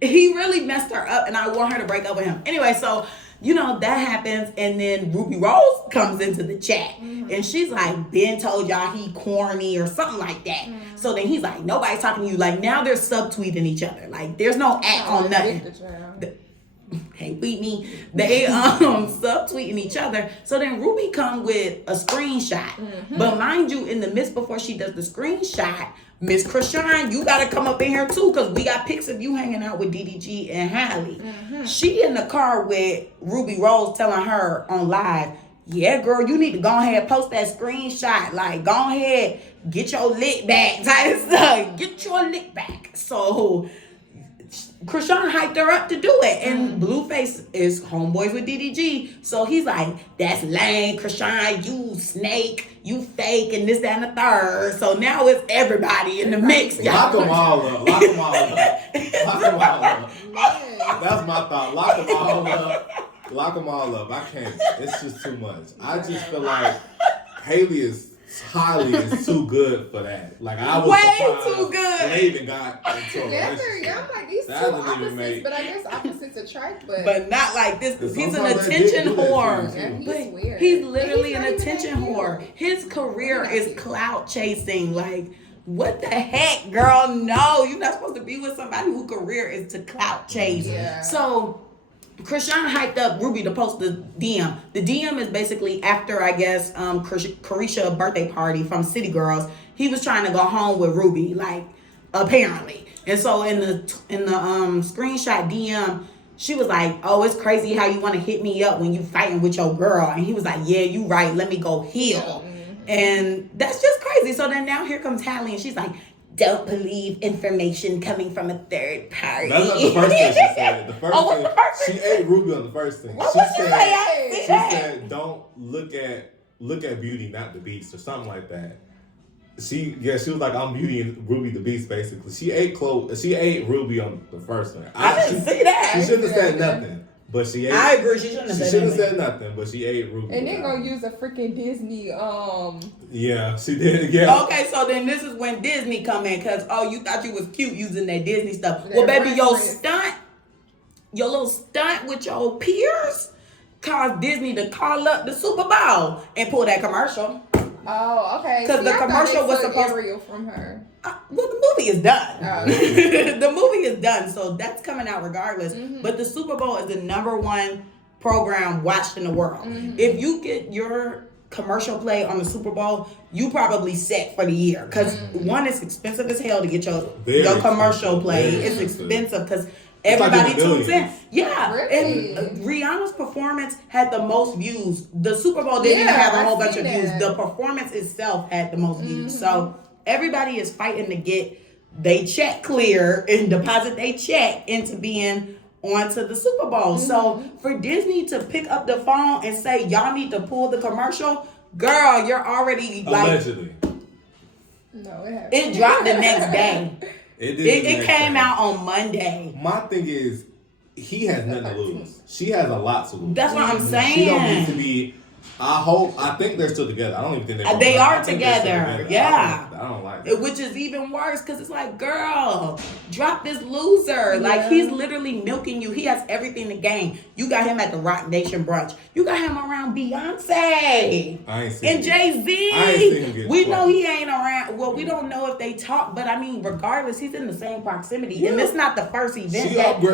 He really messed her up, and I want her to break up with him. Anyway, so... that happens, and then Ruby Rose comes into the chat, and she's like, Ben told y'all he corny or something like that. So then he's like, nobody's talking to you. Like, now they're subtweeting each other. Like, there's no on nothing. Hey, beat me. They subtweeting each other. So then Ruby come with a screenshot. But mind you, in the midst before she does the screenshot, Miss Krishan, you gotta come up in here too, because we got pics of you hanging out with DDG and Halle. She in the car with Ruby Rose telling her on live, yeah, girl, you need to go ahead and post that screenshot. Like, go ahead, get your lick back. Get your lick back. So Krishan hyped her up to do it. And Blueface is homeboys with DDG. So he's like, that's lame, Krishan, you snake, you fake, and this, that, and the third. So now it's everybody in the mix. Lock them all up. Lock them all up. Lock them all up. That's my thought. Lock them all up. Lock them all up. I can't. It's just too much. I just feel like Haley is too good for that. Like, I was way too good. And they even got into a relationship. Yeah, I'm like, these two That doesn't even opposites, make- but I guess opposites attract, But not like this. He's an Sometimes they attention do that whore. too. Yeah, he's But weird. he's literally And an he's not even attention that whore. cute. His career He's not is cute. clout chasing. Like, what the heck, girl? No, you're not supposed to be with somebody whose career is to clout chase. Yeah. So Krishan hyped up Ruby to post the DM. The DM is basically after, I guess, Carisha's birthday party from City Girls. He was trying to go home with Ruby, like, apparently. And so in the screenshot DM, she was like, oh, it's crazy how you want to hit me up when you fighting with your girl. And he was like, yeah, you right. Let me go heal. And that's just crazy. So then now here comes Halle, and she's like, don't believe information coming from a third party. That's not the first thing she said. The first what's thing, the first thing? she ate Ruby on the first thing. What She was she said, saying? she said, don't look at beauty, not the beast, or something like that. she was like, I'm Beauty and Ruby the Beast, basically. She ate Ruby on the first one. I didn't see that. She shouldn't have said nothing. But she ate. I agree. She shouldn't have said nothing, but she ate Ruby. And then gonna use a freaking Disney. Yeah, she did. Yeah. Okay, so then this is when Disney come in, cause you thought you was cute using that Disney stuff. Well, baby, your little stunt with your peers caused Disney to call up the Super Bowl and pull that commercial. Oh, okay. Because the commercial was supposed Ariel from her. Well, the movie is done. Oh. The movie is done, so that's coming out regardless. Mm-hmm. But the Super Bowl is the #1 program watched in the world. Mm-hmm. If you get your commercial play on the Super Bowl, you probably set for the year. Because one, it's expensive as hell to get your commercial play. It's expensive because everybody tunes in. Yeah. Really? And Rihanna's performance had the most views. The Super Bowl didn't even have a whole bunch of views. The performance itself had the most views. So everybody is fighting to get they check clear and deposit they check into being onto the Super Bowl. So for Disney to pick up the phone and say, y'all need to pull the commercial, girl, you're already allegedly. No, it happened. It dropped the next day. It came out on Monday. My thing is, he has nothing to lose. She has a lot to lose. That's what I'm saying. She don't need to be. I think they're still together. I don't even think they are together. Yeah. I don't like that. Which is even worse because it's like, girl, drop this loser. Yeah. Like, he's literally milking you. He has everything to gain. You got him at the Rock Nation brunch. You got him around Beyonce. I ain't seen and Jay-Z. I ain't seen him get we know he ain't around. Well, we don't know if they talk, but I mean, regardless, he's in the same proximity. Yeah. And this is not the first event.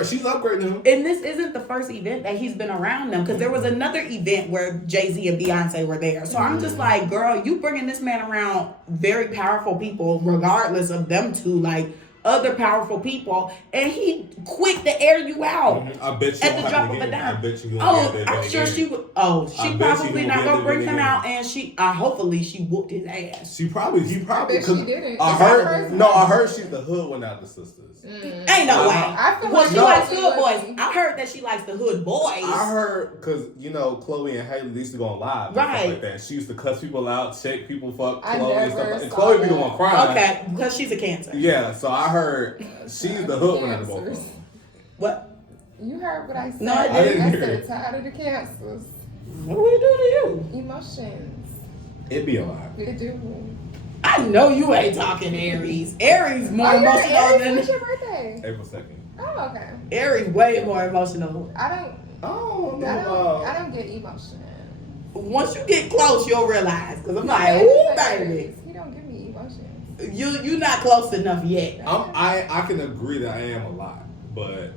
She's upgrading him. And this isn't the first event that he's been around them because there was another event where Jay-Z and Beyonce were there. So I'm just like, girl, you bringing this man around very powerful people, regardless of them two, like other powerful people, and he quick to air you out. I bet you at the drop of a dime. I bet you. I'm sure she would. Oh, she probably not gonna bring him out, and hopefully she whooped his ass. He probably. She didn't. I heard she's the hood one out of the sisters. Ain't no way. I feel well, like she likes hood boys. I heard that she likes the hood boys. I heard because Chloe and Haley used to go on live, right? And stuff like that. She used to cuss people out, check people, fuck I Chloe and stuff. And saw Chloe be that. the one crying. Okay, because she's a Cancer. Yeah, so I heard she's the hood one out of both of them. What? You heard what I said. No, I didn't. I said tired of the cancers. What do we do to you? Emotions. It be a lot. It do. I know you ain't talking Aries. Aries more emotional Aries, than. what's your birthday? April 2nd. Oh, okay. Aries way more emotional. I don't get emotion. Once you get close, you'll realize. Because I'm like, ooh, baby. You don't give me emotions. You're not close enough yet. I can agree that I am a lot, but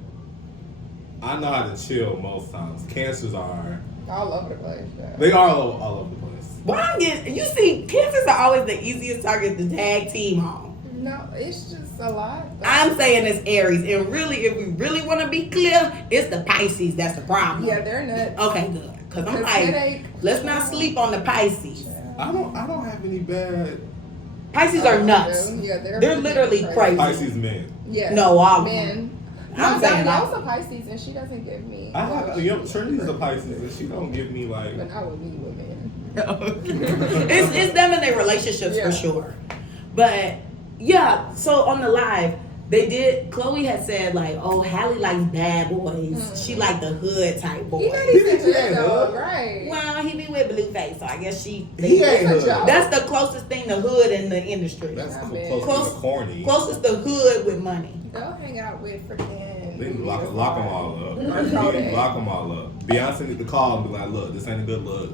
I know how to chill most times. Cancers are all over the place. Yeah. They are all over the place. Well, you see, Cancers are always the easiest target to tag team on. No, it's just a lot. I'm saying it's Aries, and really, if we really want to be clear, it's the Pisces that's the problem. Yeah, they're nuts. Okay, good. Because I'm like, let's not sleep on the Pisces. Yeah. I don't have any bad. Pisces are nuts. Yeah, they're literally crazy. Pisces men. Yeah. No, all men. I'm saying Danielle's a Pisces, and she doesn't give me. Trinity's a Pisces, and she don't give me like. But I would meet with men. it's them and their relationships for sure. But yeah, so on the live, Chloe had said like, oh, Hallie likes bad boys. She like the hood type boy. He said hood, right? Well, he be with Blueface, so I guess he ain't hood. That's the closest thing to hood in the industry. That's close to corny. Closest to hood with money. Go hang out with freaking. They lock them all up. Lock them all up. Beyonce need to call and be like, look, this ain't a good look.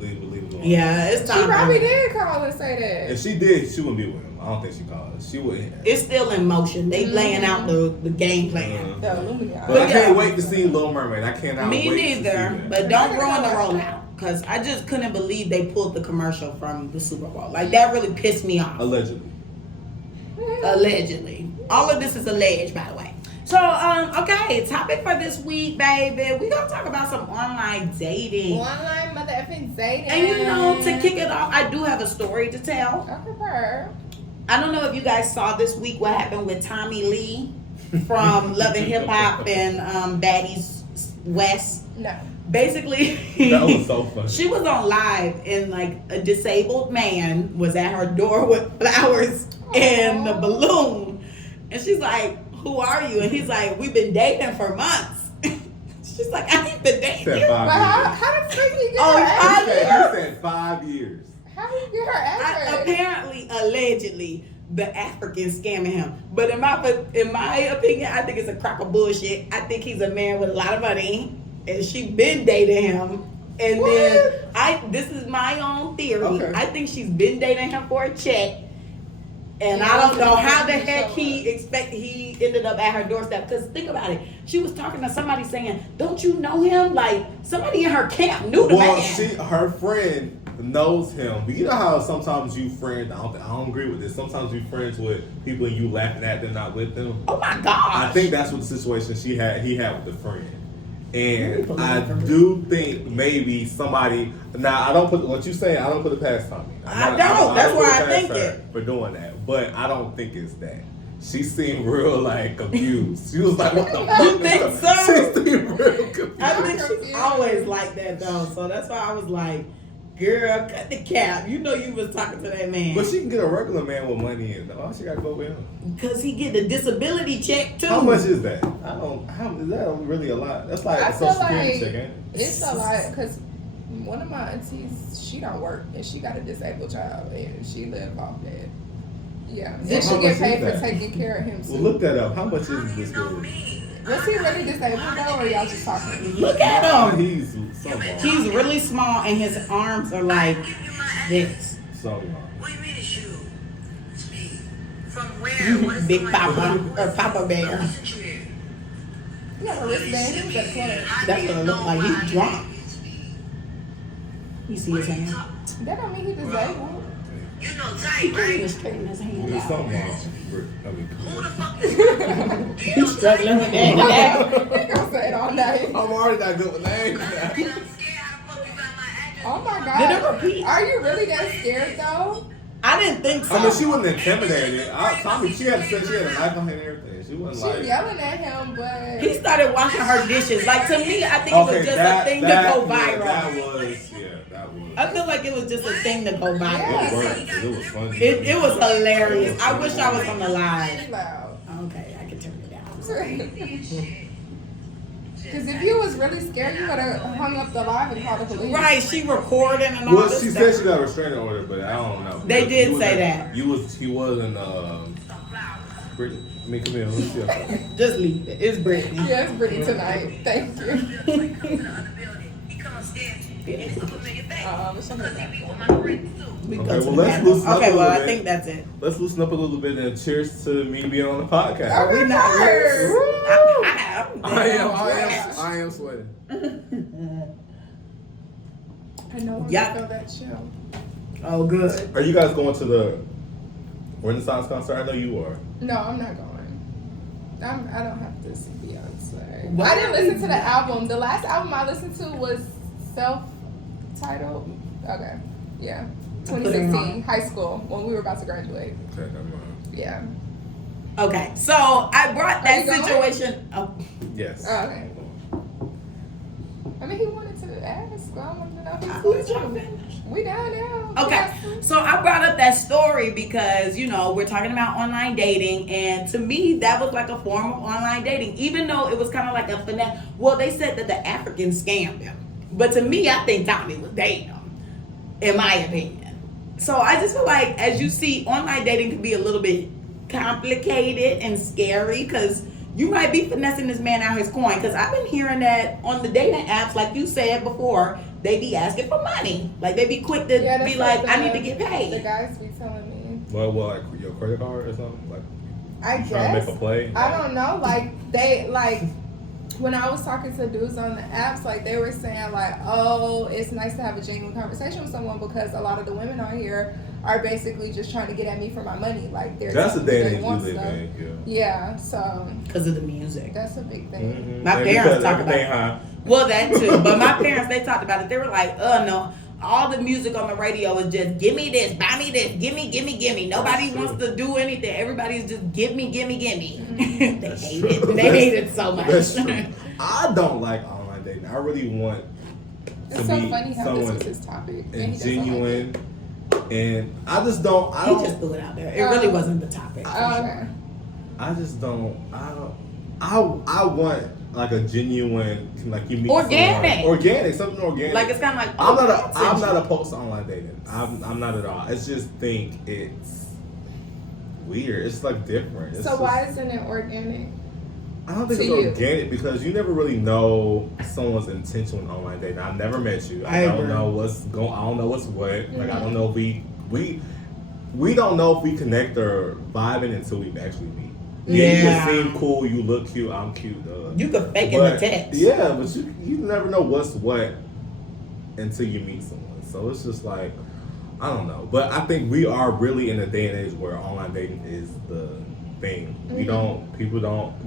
Leave it alone. Yeah, it's time. She probably did call and say that. If she did, she wouldn't be with him. I don't think she called. She wouldn't. It's still in motion. They laying out the game plan. The Illuminati. But I can't wait to see Little Mermaid. I cannot wait. Me neither. But don't ruin the rollout. Because I just couldn't believe they pulled the commercial from the Super Bowl. Like, that really pissed me off. Allegedly. All of this is alleged, by the way. So, okay, topic for this week, baby. We're going to talk about some online dating. Online mother effing dating. And to kick it off, I do have a story to tell. I don't know if you guys saw this week what happened with Tommy Lee from Love and Hip Hop and Baddies West? No. Basically, That was so funny. she was on live and like a disabled man was at her door with flowers and a balloon. And she's like, who are you? And he's like, we've been dating for months. She's like, I ain't been dating Said you. 5 But years. how the fuck you get Oh, her I address? He said 5 years. How do you get her address? Apparently, allegedly, the African's scamming him. But in my opinion, I think it's a crock of bullshit. I think he's a man with a lot of money, and she been dating him. And What? then this is my own theory. Okay. I think she's been dating him for a check. And Yeah, I don't know that's how the what heck he he ended up at her doorstep. Because think about it. She was talking to somebody saying, don't you know him? Like, somebody in her camp knew the Well, man. her friend knows him. But you know how sometimes you friends, I don't agree with this. Sometimes you friends with people and you laughing at them, not with them. Oh my gosh. I think that's what the situation he had with the friend. And Really I believe do think maybe somebody. Now I don't put what you saying. I don't put it past Tommy. I don't. That's put why it I past think her it. for doing that. But I don't think it's that. She seemed real like confused. She was like, "What the fuck?" You think so? She seemed real confused. I think she's always like that though. So that's why I was like, girl, cut the cap. You know you was talking to that man. But she can get a regular man with money, and why she got to go with him? Because he get the disability check too. How much is that? I don't. How is that really a lot? That's like I a feel social security like check, ain't it? it's a lot because one of my aunties, she don't work and she got a disabled child and she live off that. Yeah, So and how she get much paid is for that? taking care of him too. Well, look that up. How much is this girl? Was he really disabled though, or y'all just talking? Look at him. He's so long. He's really small and his arms are like this. So long. What do you mean it's you? It's me. From where? What is Big going Papa on? or Papa Bear. You got a wristband. He was at the club. That's what it look like. He's drunk. You see his hand? That don't mean he disabled. You know He tight, can't even right? straighten his hand There's out. something wrong. I mean, Who the fuck is you? He's struggling with that. He gonna say it all night. I'm already not good with names. I'm scared. How the fuck you got my address? Oh my god. Did it repeat? Are you really that scared though? I didn't think so. I mean, she wasn't intimidated. Tommy, she had to say she had a knife on her and everything. She wasn't She like. yelling at him, but He started washing her dishes. Like, to me, I think it was just a thing to go viral. That was. I feel like it was just a thing to go viral. It worked. 'Cause it was funny. It was hilarious. I wish I was on the live. she's loud. Okay, I can turn it down. Because if you was really scared, you would have hung up the live and called the police. Right, she recording and all Well, this she stuff. said she got a restraining order, but I don't know. They did He was say in- that. He was in Brittany. I mean, Camille, let's see her. Just leave it. It's Brittany. Yeah, it's pretty tonight. Thank you. He come upstairs and compliment your face. What's up with Because he that? be with my friends too. We Okay, go to well, the let's bathroom. loosen up Okay, a well, little I bit. think that's it. Let's loosen up a little bit and cheers to me being on the podcast. Are we not? Cheers. I am sweating. I know Yeah. I feel that chill. Oh, good. Are you guys going to the Renaissance concert? I know you are. No, I'm not going. I don't have to see Beyonce. Why? I didn't listen to the album. The last album I listened to was self-titled. Okay, yeah, Put it 2016, high school, when we were about to graduate. Okay, never mind. Yeah. Okay, so I brought that Are you going? situation. Oh, Yes. Oh, okay. I mean, he wanted to ask. I wanted to know if I'll he let y'all was finish. We down now. Okay, so I brought up that story because, you know, we're talking about online dating, and to me, that was like a form of online dating, even though it was kind of like a finesse. Well, they said that the Africans scammed him, but to me, I think Tommy was dating him, in my opinion. So I just feel like, as you see, online dating can be a little bit complicated and scary because you might be finessing this man out his coin. Because I've been hearing that on the dating apps, like you said before, they be asking for money. Like, they be quick to Yeah, be that's like, what I need to get The paid. guys be telling me. Well, like your credit card or something? Like I trying to guess. make a play? I don't know. When I was talking to dudes on the apps, like they were saying like, oh, it's nice to have a genuine conversation with someone because a lot of the women on here are basically just trying to get at me for my money. Like That's the day they that you want live stuff. in. Yeah, so Because of the music. that's a big thing. Mm-hmm. My parents talk about everything it. high. Well, that too. But my parents, they talked about it. They were like, no. All the music on the radio is just, give me this, buy me this, gimme, gimme, gimme. Nobody That's wants true. to do anything. Everybody's just, give me, gimme, gimme. Mm-hmm. They That's hate true. it. They hate it so much. That's true. I don't like online online dating. I really want It's to so meet funny how someone this was his topic. and he doesn't like genuine. And I just don't. I He don't. just threw it out there. It really wasn't the topic. For okay. sure. I just don't. I want like a genuine, like you meet Organic. something organic. Like it's kind of like I'm not opposed to online dating. I'm not at all. I just think it's weird. It's like different. It's So just, why isn't it organic? I don't think to it's you? organic because you never really know someone's intention with online dating. I've never met you. I don't know what's going. I don't know what's what. Like I don't know if we don't know if we connect or vibing until we actually meet. Yeah, you can seem cool. You look cute. I'm cute. You could fake in the text. Yeah, but you never know what's what until you meet someone. So it's just like I don't know. But I think we are really in a day and age where online dating is the thing.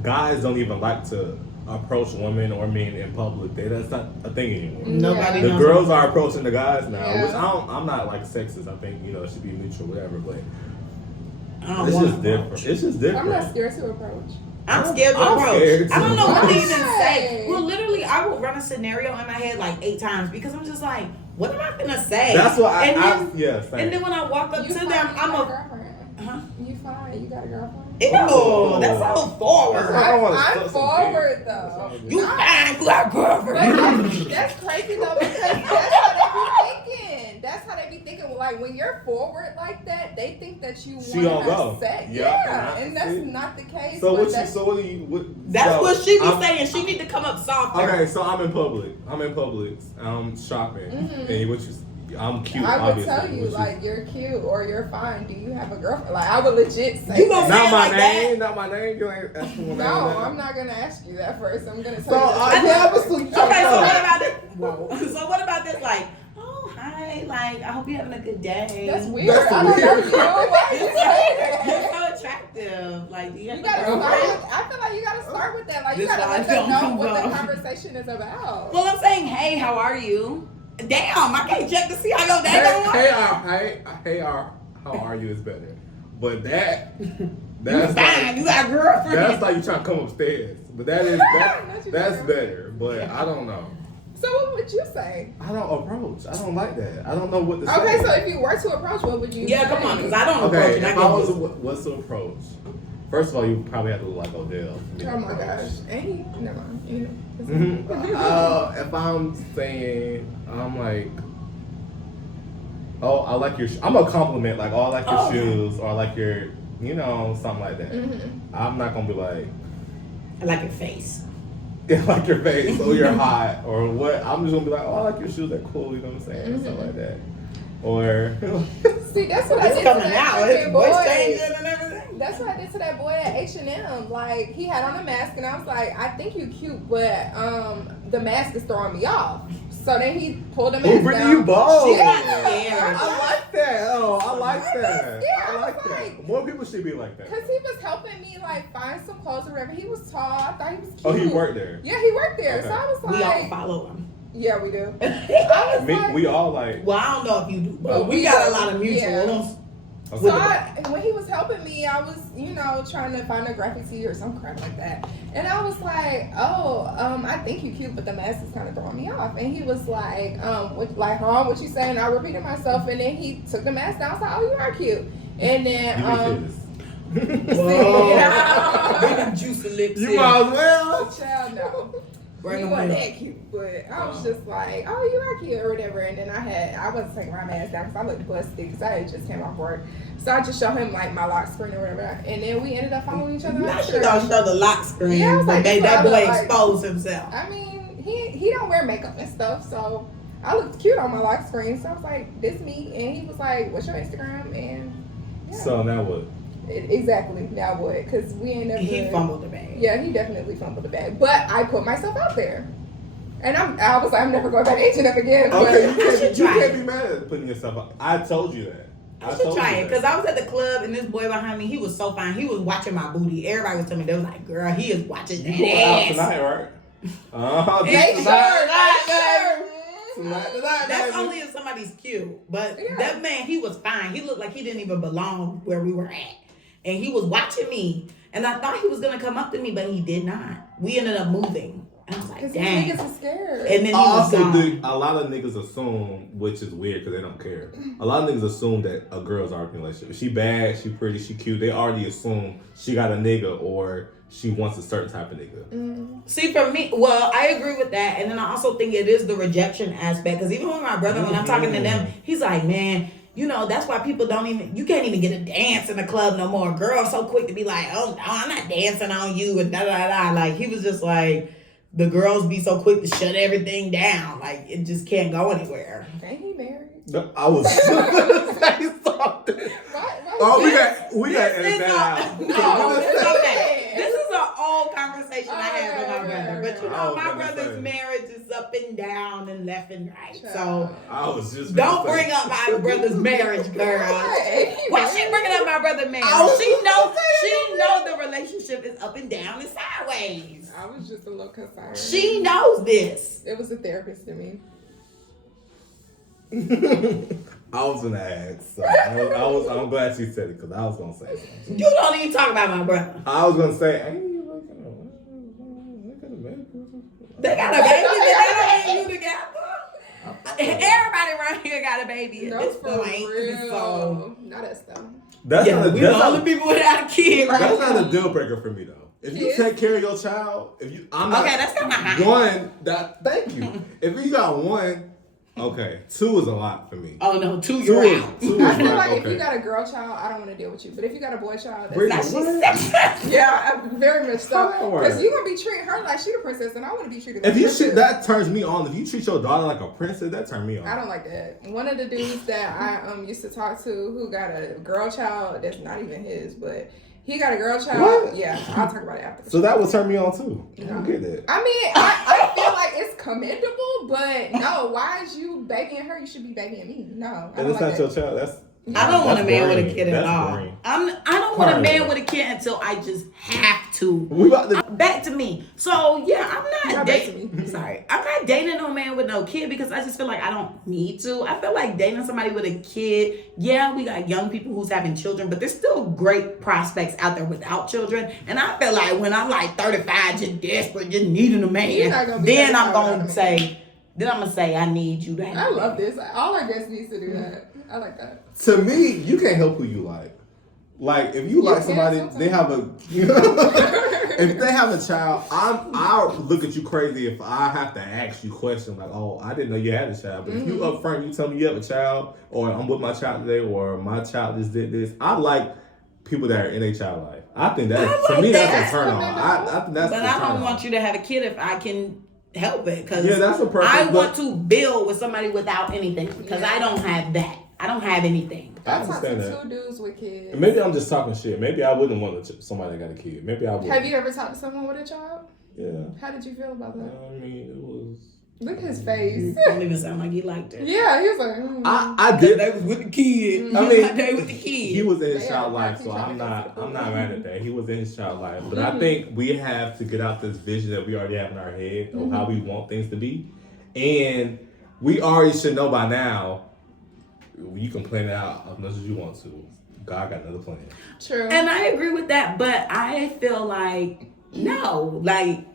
Guys don't even like to approach women or men in public. That's not a thing anymore. Nobody The knows girls are approaching the guys now, Yeah. which I'm not like sexist. I think it should be mutual, whatever. But It's just different. It's just different. I'm not scared to approach. I'm scared to I'm approach. scared I don't know what to Why? even say. Well, literally, I will run a scenario in my head like 8 times because I'm just like, what am I gonna say? That's what and same. then when I walk up You to fine, them, you I'm got a a girlfriend. huh? You fine, you got a girlfriend. Ew, that's so forward. I don't wanna I'm suck some forward dick. though. You fine, you got a girlfriend. But that's crazy though because that's how they be thinking. That's how they be thinking. Like when you're forward like that, they think that you want to gonna have go. sex. Yeah, Yeah, and that's see? not the case. So but what do you? That's what she be I'm- saying. She need to come up softer. Okay, so I'm in Publix. I'm shopping, and I'm cute. I would obviously. tell you What like you're cute or you're fine. Do you have a girlfriend? Like I would legit say. You gonna that. say it like that? Not my name. You ain't asking my name. No, I'm not gonna ask you that first. I'm gonna tell So you. yeah, but still, Okay, so what about it? Whoa. So what about this? Like, oh hi, like I hope you're having a good day. That's weird. That's I don't know weird. you. Why you say that? You're so attractive. Like, do you have You a gotta girlfriend? start with, I feel like you gotta start with that. Like you This gotta let line them don't know what go. the conversation is about. Well, I'm saying, hey, how are you? Damn, I can't check to see how your day going. how are you is better, but that's Fine, you got a girlfriend. that's like you trying to come upstairs, but that's better. But I don't know. So what would you say? I don't approach. I don't like that. I don't know what to say. Okay, so if you were to approach, what would you say? Yeah, come on, because I don't approach Okay, it. if I was, what's the approach? First of all, you probably have to look like Odell. Oh my gosh. And he, never mind. If I'm saying, I'm like, oh, I like your. I'm gonna compliment like, oh, I like your shoes, or I like your, something like that. I'm not gonna be like, I like your face. I like your face, or you're hot, or what. I'm just gonna be like, oh, I like your shoes. They're cool. You know what I'm saying? Stuff like that. Or see, that's what I did It's to coming that out. freaking His boy. voice changing and everything. That's what I did to that boy at H&M. Like, he had on a mask, and I was like, I think you cute, but the mask is throwing me off. So then he pulled the mask Brittany, down. you bold. She got Yeah. scared. I like that. Oh, I like I that. yeah, I like I was that. like- More people should be like that. Because he was helping me, like, find some clothes or whatever. He was tall. I thought he was cute. Oh, he worked there. Yeah, he worked there. Okay. So I was We all like, follow him. yeah, we do. I was like, We all like. Well, I don't know if you do, but But we we got a do. lot of mutuals. Okay. so when he was helping me, I was, trying to find a graphic tee or some crap like that. And I was like, I think you cute, but the mask is kind of throwing me off. And he was like, what you saying? I repeated myself, and then he took the mask down. I was like, oh, you are cute. And then, Big juicy lips. You might as well. child, no. Bring He him wasn't up. that cute, but I was just like, oh, you are cute or whatever. And then I wasn't taking my mask down because I looked busted because I had just came off work. So I just showed him like my lock screen or whatever. And then we ended up following each other. Now on she Instagram. gonna show the lock screen, Yeah, I was but like, made that's that what I boy look like. expose himself. I mean, he don't wear makeup and stuff, so I looked cute on my lock screen. So I was like, this me. And he was like, what's your Instagram? And yeah. So now what? Exactly. Now what? Because we ain't never. He fumbled the bag. Yeah, he definitely fumbled the bag. But I put myself out there. And I was like, I'm never going back to H&M again. Okay, But you can't be mad at putting yourself out. I told you that. I should try it because I was at the club and this boy behind me, he was so fine. He was watching my booty. Everybody was telling me, they was like, girl, he is watching that You going out ass. tonight, right? Make sure. Tonight, That's baby. only if somebody's cute. But Yeah. that man, he was fine. He looked like he didn't even belong where we were at. And he was watching me. And I thought he was going to come up to me, but he did not. We ended up moving. And I was like, Because dang. niggas are scared. And then he I was also gone. think a lot of niggas assume, which is weird because they don't care. A lot of niggas assume that a girl's already in a relationship. If she bad, she pretty, she cute. They already assume she got a nigga or she wants a certain type of nigga. See, for me, well, I agree with that. And then I also think it is the rejection aspect. Because even with my brother, when I'm talking to them, he's like, man, you know, that's why people you can't even get a dance in the club no more. Girls so quick to be like, oh, no, I'm not dancing on you and da-da-da. Like, he was just like, the girls be so quick to shut everything down. Like, it just can't go anywhere. Ain't he married? No, I was gonna say something. Oh, we got to edit that out. No, it's okay. This is an old conversation I had with my brother. But you know, my brother's marriage is up and down and left and right. So I was just don't bring up my brother's marriage, girl. Why she bringing up my brother's marriage? She know the relationship is up and down and sideways. I was just a little concerned. She knows this. It was a therapist to me. I was gonna ask, so I'm glad she said it because I was gonna say something. You don't even talk about my brother. I was gonna say, ain't you looking They got a baby. They don't you together. Everybody around here got a baby at No, this for point. real. So Not us though. That's yeah, not we the only people without a kid. Right? That's not a deal breaker for me though. If you take care of your child, I'm not okay, that's kind of high. one. Thank you. If you got one. Okay, 2 is a lot for me. Oh no, 2 you're out. 2 I is feel like, like okay. if you got a girl child, I don't want to deal with you. But if you got a boy child, Wait, that's what? yeah, very much so. How that work? Because you're gonna be treating her like she the princess, and I want to be treated like If you princess. that turns me on. If you treat your daughter like a princess, that turns me on. I don't like that. One of the dudes that I used to talk to who got a girl child that's not even his, but he got a girl child. What? Yeah, I'll talk about it after. So that would turn me on too. I don't get that. I mean, I feel like it's commendable, but no, why is you babying her? You should be babying me. No, I And don't it's like not that. your child. That's I don't want a man with a green. kid at That's all. green. I don't want a man with a kid until I just have to. We about to. Back to me. So yeah, I'm not Not back to dating. me. Sorry, I'm not dating no man with no kid because I just feel like I don't need to. I feel like dating somebody with a kid. Yeah, we got young people who's having children, but there's still great prospects out there without children. And I feel like when I'm like 35, just desperate, just needing a man, then I'm gonna say I need you to have. I love this. All our guests need to do that. I like that. To me, you can't help who you like. Like if you like can somebody, sometimes. they have a. If they have a child, I'll look at you crazy if I have to ask you questions like, "Oh, I didn't know you had a child." But if you upfront, you tell me you have a child, or I'm with my child today, or my child just did this. I like people that are in a child life. I think that's I to me like that's that. a turn on. I think that's. But the I turn don't on. want you to have a kid if I can help it. Because Yeah, that's a perfect. I want to build with somebody without anything because Yeah. I don't have that. I don't have anything. I I talked to understand that. 2 dudes with kids. Maybe I'm just talking shit. Maybe I wouldn't want somebody that got a kid. Maybe I would. Have you ever talked to someone with a child? Yeah. How did you feel about that? I mean, it was. Look at his face. Don't even sound like he liked it. Yeah, he was like, I did. They was with the kid. I mean, they with the kid. He was in his They child are life, so trying I'm to not mad at that. He was in his child life, but I think we have to get out this vision that we already have in our head of how we want things to be, and we already should know by now. You can plan it out as much as you want to. God got another plan. True. And I agree with that, but I feel like no, like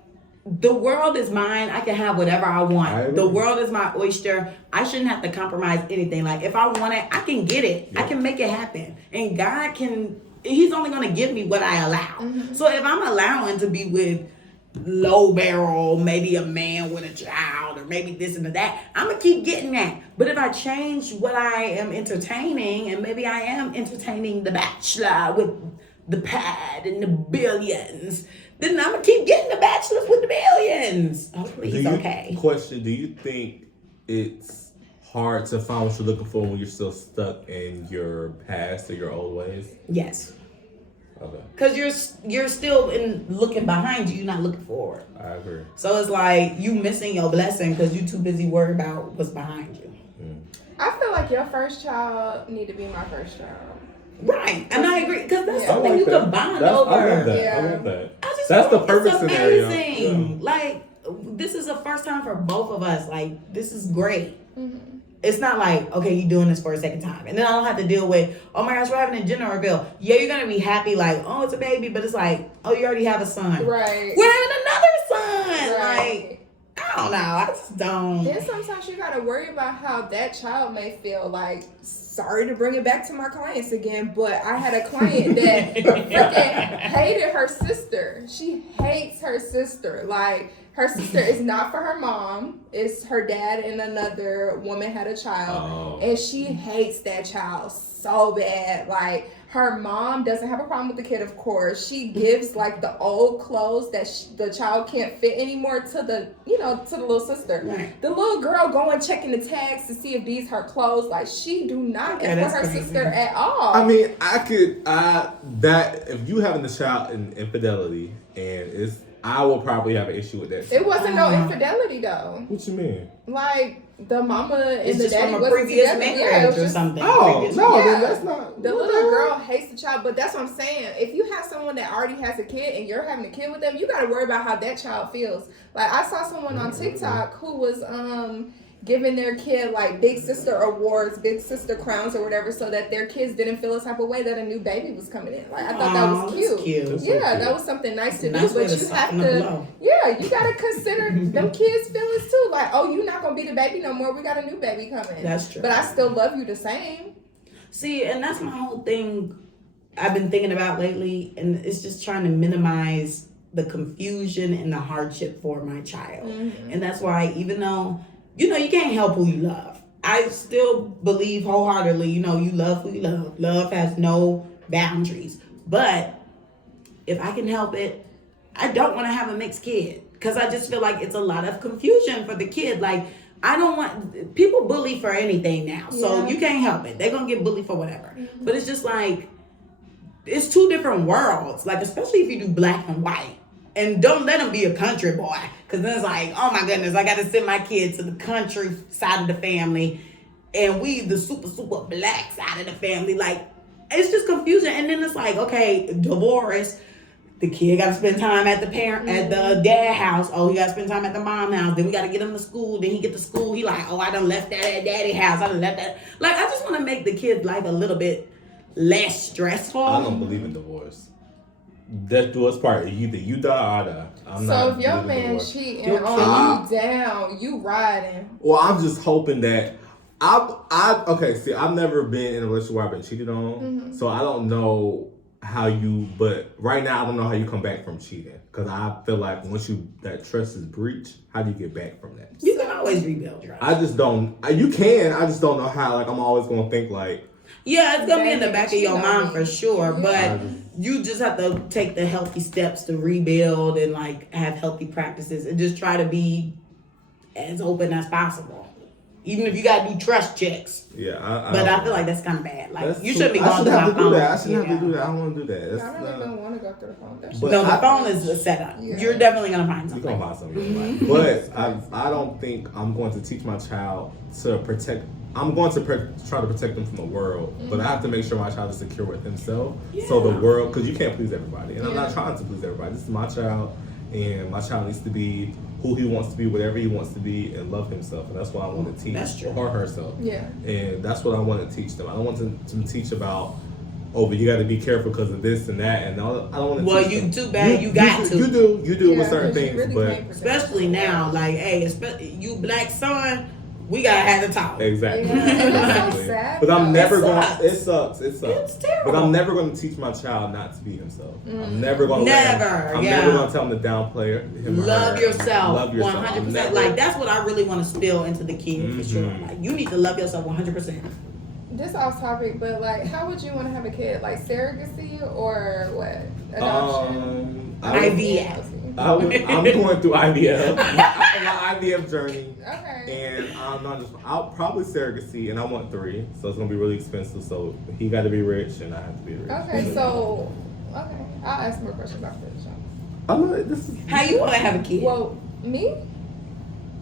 the world is mine. I can have whatever I want. I agree. The world is my oyster. I shouldn't have to compromise anything. Like if I want it, I can get it. I can make it happen. And God can. He's only going to give me what I allow. So if I'm allowing to be with low barrel, maybe a man with a child, or maybe this and that, I'm gonna keep getting that. But if I change what I am entertaining, and maybe I am entertaining The Bachelor with the pad and the billions, then I'm gonna keep getting the Bachelors with the billions. Oh, please, okay. Question: do you think it's hard to find what you're looking for when you're still stuck in your past or your old ways? Yes. Okay, Because you're still looking behind you, you're not looking forward. I agree. So it's like you missing your blessing because you're too busy worried about what's behind you. I feel like your first child need to be my first child. Right, and I agree because that's Yeah. something you can bond over. I love that. Yeah. I love that. I just That's the think perfect it's scenario. amazing. Yeah. Like this is the first time for both of us. Like this is great. It's not like, okay, you doing this for a second time. And then I don't have to deal with, oh my gosh, we're having a gender reveal. Yeah, you're going to be happy like, oh, it's a baby. But it's like, oh, you already have a son. Right. We're having another son. Right. like, I don't know. I just don't. Then sometimes you gotta worry about how that child may feel. Like, sorry to bring it back to my clients again, but I had a client that freaking hated her sister. She hates her sister. Like, her sister is not for her mom. It's her dad and another woman had a child. And she hates that child so bad. Like, her mom doesn't have a problem with the kid, of course. She gives, like, the old clothes that the child can't fit anymore to the, to the little sister. Right. The little girl going checking the tags to see if these her clothes. Like, she do not get for her sister at all. I mean, that if you having a child in infidelity and I will probably have an issue with that. It wasn't no infidelity though. What you mean? Like, the mama and the just daddy from a wasn't previous together. marriage or something. Oh, no, then that's not. The little girl hates the child, but that's what I'm saying. If you have someone that already has a kid and you're having a kid with them, you got to worry about how that child feels. Like, I saw someone on TikTok who was giving their kid like big sister awards, big sister crowns or whatever, so that their kids didn't feel a type of way that a new baby was coming in. Like, I thought that was cute. That's Yeah, so cute. that was something nice to Nice do, way but to you have soften the to, blow. you got to consider them kids' feelings too. Like, oh, you're not going to be the baby no more. We got a new baby coming. That's true. But I still love you the same. See, and that's my whole thing I've been thinking about lately, and it's just trying to minimize the confusion and the hardship for my child. Mm-hmm. And that's why, even though, you can't help who you love, I still believe wholeheartedly, you love who you love. Love has no boundaries. But if I can help it, I don't want to have a mixed kid, because I just feel like it's a lot of confusion for the kid. Like, I don't want, people bully for anything now. So you can't help it. They're going to get bullied for whatever. Mm-hmm. But it's just like, it's two different worlds. Like, especially if you do black and white. And don't let him be a country boy. Because then it's like, oh my goodness, I got to send my kid to the country side of the family. And we the super, super black side of the family. Like, it's just confusion. And then it's like, okay, divorce. The kid got to spend time at the at the dad house. Oh, he got to spend time at the mom house. Then we got to get him to school. Then he get to school. He like, oh, I done left that at daddy house. I done left that. Like, I just want to make the kid life a little bit less stressful. I don't believe in divorce. That was part. Either you die or I die. So if your man cheating on you down, you riding. Well, I'm just hoping that I've never been in a relationship where I've been cheated on. Mm-hmm. So I don't know but right now I don't know how you come back from cheating. Because I feel like once that trust is breached, how do you get back from that? You can always rebuild trust. I just don't, you can, I just don't know how. Like, I'm always going to think like, yeah, it's gonna be in the back of your mind for sure, but you just have to take the healthy steps to rebuild and like have healthy practices and just try to be as open as possible. Even if you gotta do trust checks. Yeah, I feel like that's kind of bad. Like, you shouldn't be going through my phone. I shouldn't have to do that. I don't want to do that. I really don't want to go through the phone. No, the phone is a setup. Yeah. You're definitely gonna find something. You're gonna find something. But I don't think I'm going to teach my child to protect. I'm going to try to protect them from the world, but I have to make sure my child is secure with himself. Yeah. So the world, because you can't please everybody, and I'm not trying to please everybody. This is my child, and my child needs to be who he wants to be, whatever he wants to be, and love himself. And that's what I want to teach or herself. Yeah. And that's what I want to teach them. I don't want to teach about, but you got to be careful because of this and that. And I don't want to. Well, you too bad. You got to. You do with certain things, really, but especially now, like, hey, you black son. We gotta have the talk. Exactly. That's so sad. But I'm never going. It sucks. It's terrible. But I'm never going to teach my child not to be himself. I'm never going to. I'm never going to tell him to downplay him. Love yourself. 100%. Like, that's what I really want to spill into the kid for sure. Like, you need to love yourself 100%. This off topic, but like, how would you want to have a kid? Like surrogacy or what? Adoption. IVF. I'm going through IVF, my IVF journey. Okay. And I'll probably surrogacy, and I want 3, so it's gonna be really expensive. So he got to be rich, and I have to be rich. Okay, so I'll ask more questions after the show. How you want to have a kid? Well, me?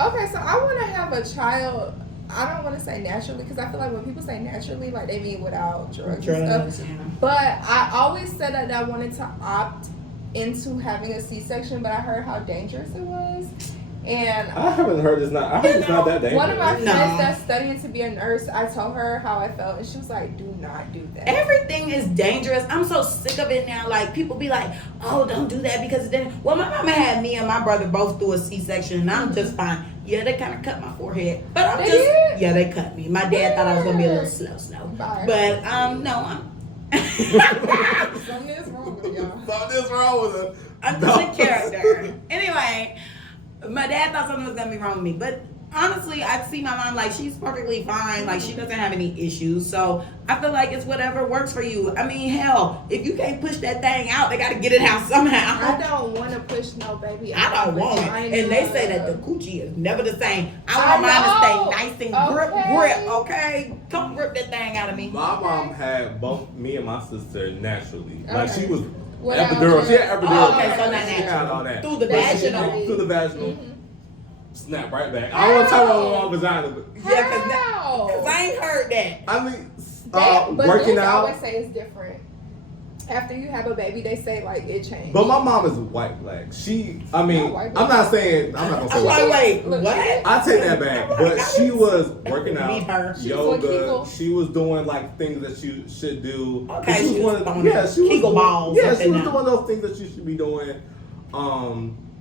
Okay, so I want to have a child. I don't want to say naturally, because I feel like when people say naturally, like they mean without drugs and stuff. But I always said that I wanted to opt into having a C-section, but I heard how dangerous it was. And I haven't heard it's not. I heard it's not that dangerous. one of my friends No. that's studying to be a nurse, I told her how I felt, and she was like, "Do not do that." Everything is dangerous. I'm so sick of it now. Like, people be like, "Oh, don't do that because then." Well, my mama had me and my brother both through a C-section, and I'm just fine. Yeah, they kind of cut my forehead, but I'm They just did? yeah, they cut me. My dad thought I was gonna be a little slow, Bye. but no, I'm. Something is wrong with y'all. Something's wrong with her. I'm just a character. Anyway, my dad thought something was gonna be wrong with me, but honestly, I see my mom like she's perfectly fine. Like she doesn't have any issues. So I feel like it's whatever works for you. I mean, hell, if you can't push that thing out, they gotta get it out somehow. I don't want to push no baby. I don't want it. vagina. And they say that the coochie is never the same. I want mine to stay nice and grip, okay? Don't rip that thing out of me. My mom had both me and my sister naturally. Like Okay. she was Without epidural. She had epidural. Oh, okay, so not She had natural. all that. Through the But she- vaginal. Through the vaginal. Snap right back. I don't want to talk about my vagina, but Yeah, cause How? I ain't heard that. I mean, But working dudes out. always say it's different. After you have a baby, they say like it changed. But my mom is white black. She, I mean, Not white I'm black. not saying, I'm not gonna say I'm white. like, wait, Look, what? I take that back, but she was working out, Meet her. She was doing yoga. Kegel. She was doing like things that you should do. Okay, she was she one was of throwing yeah, she was Kegel doing, balls yeah, up she and was down. doing those things that you should be doing.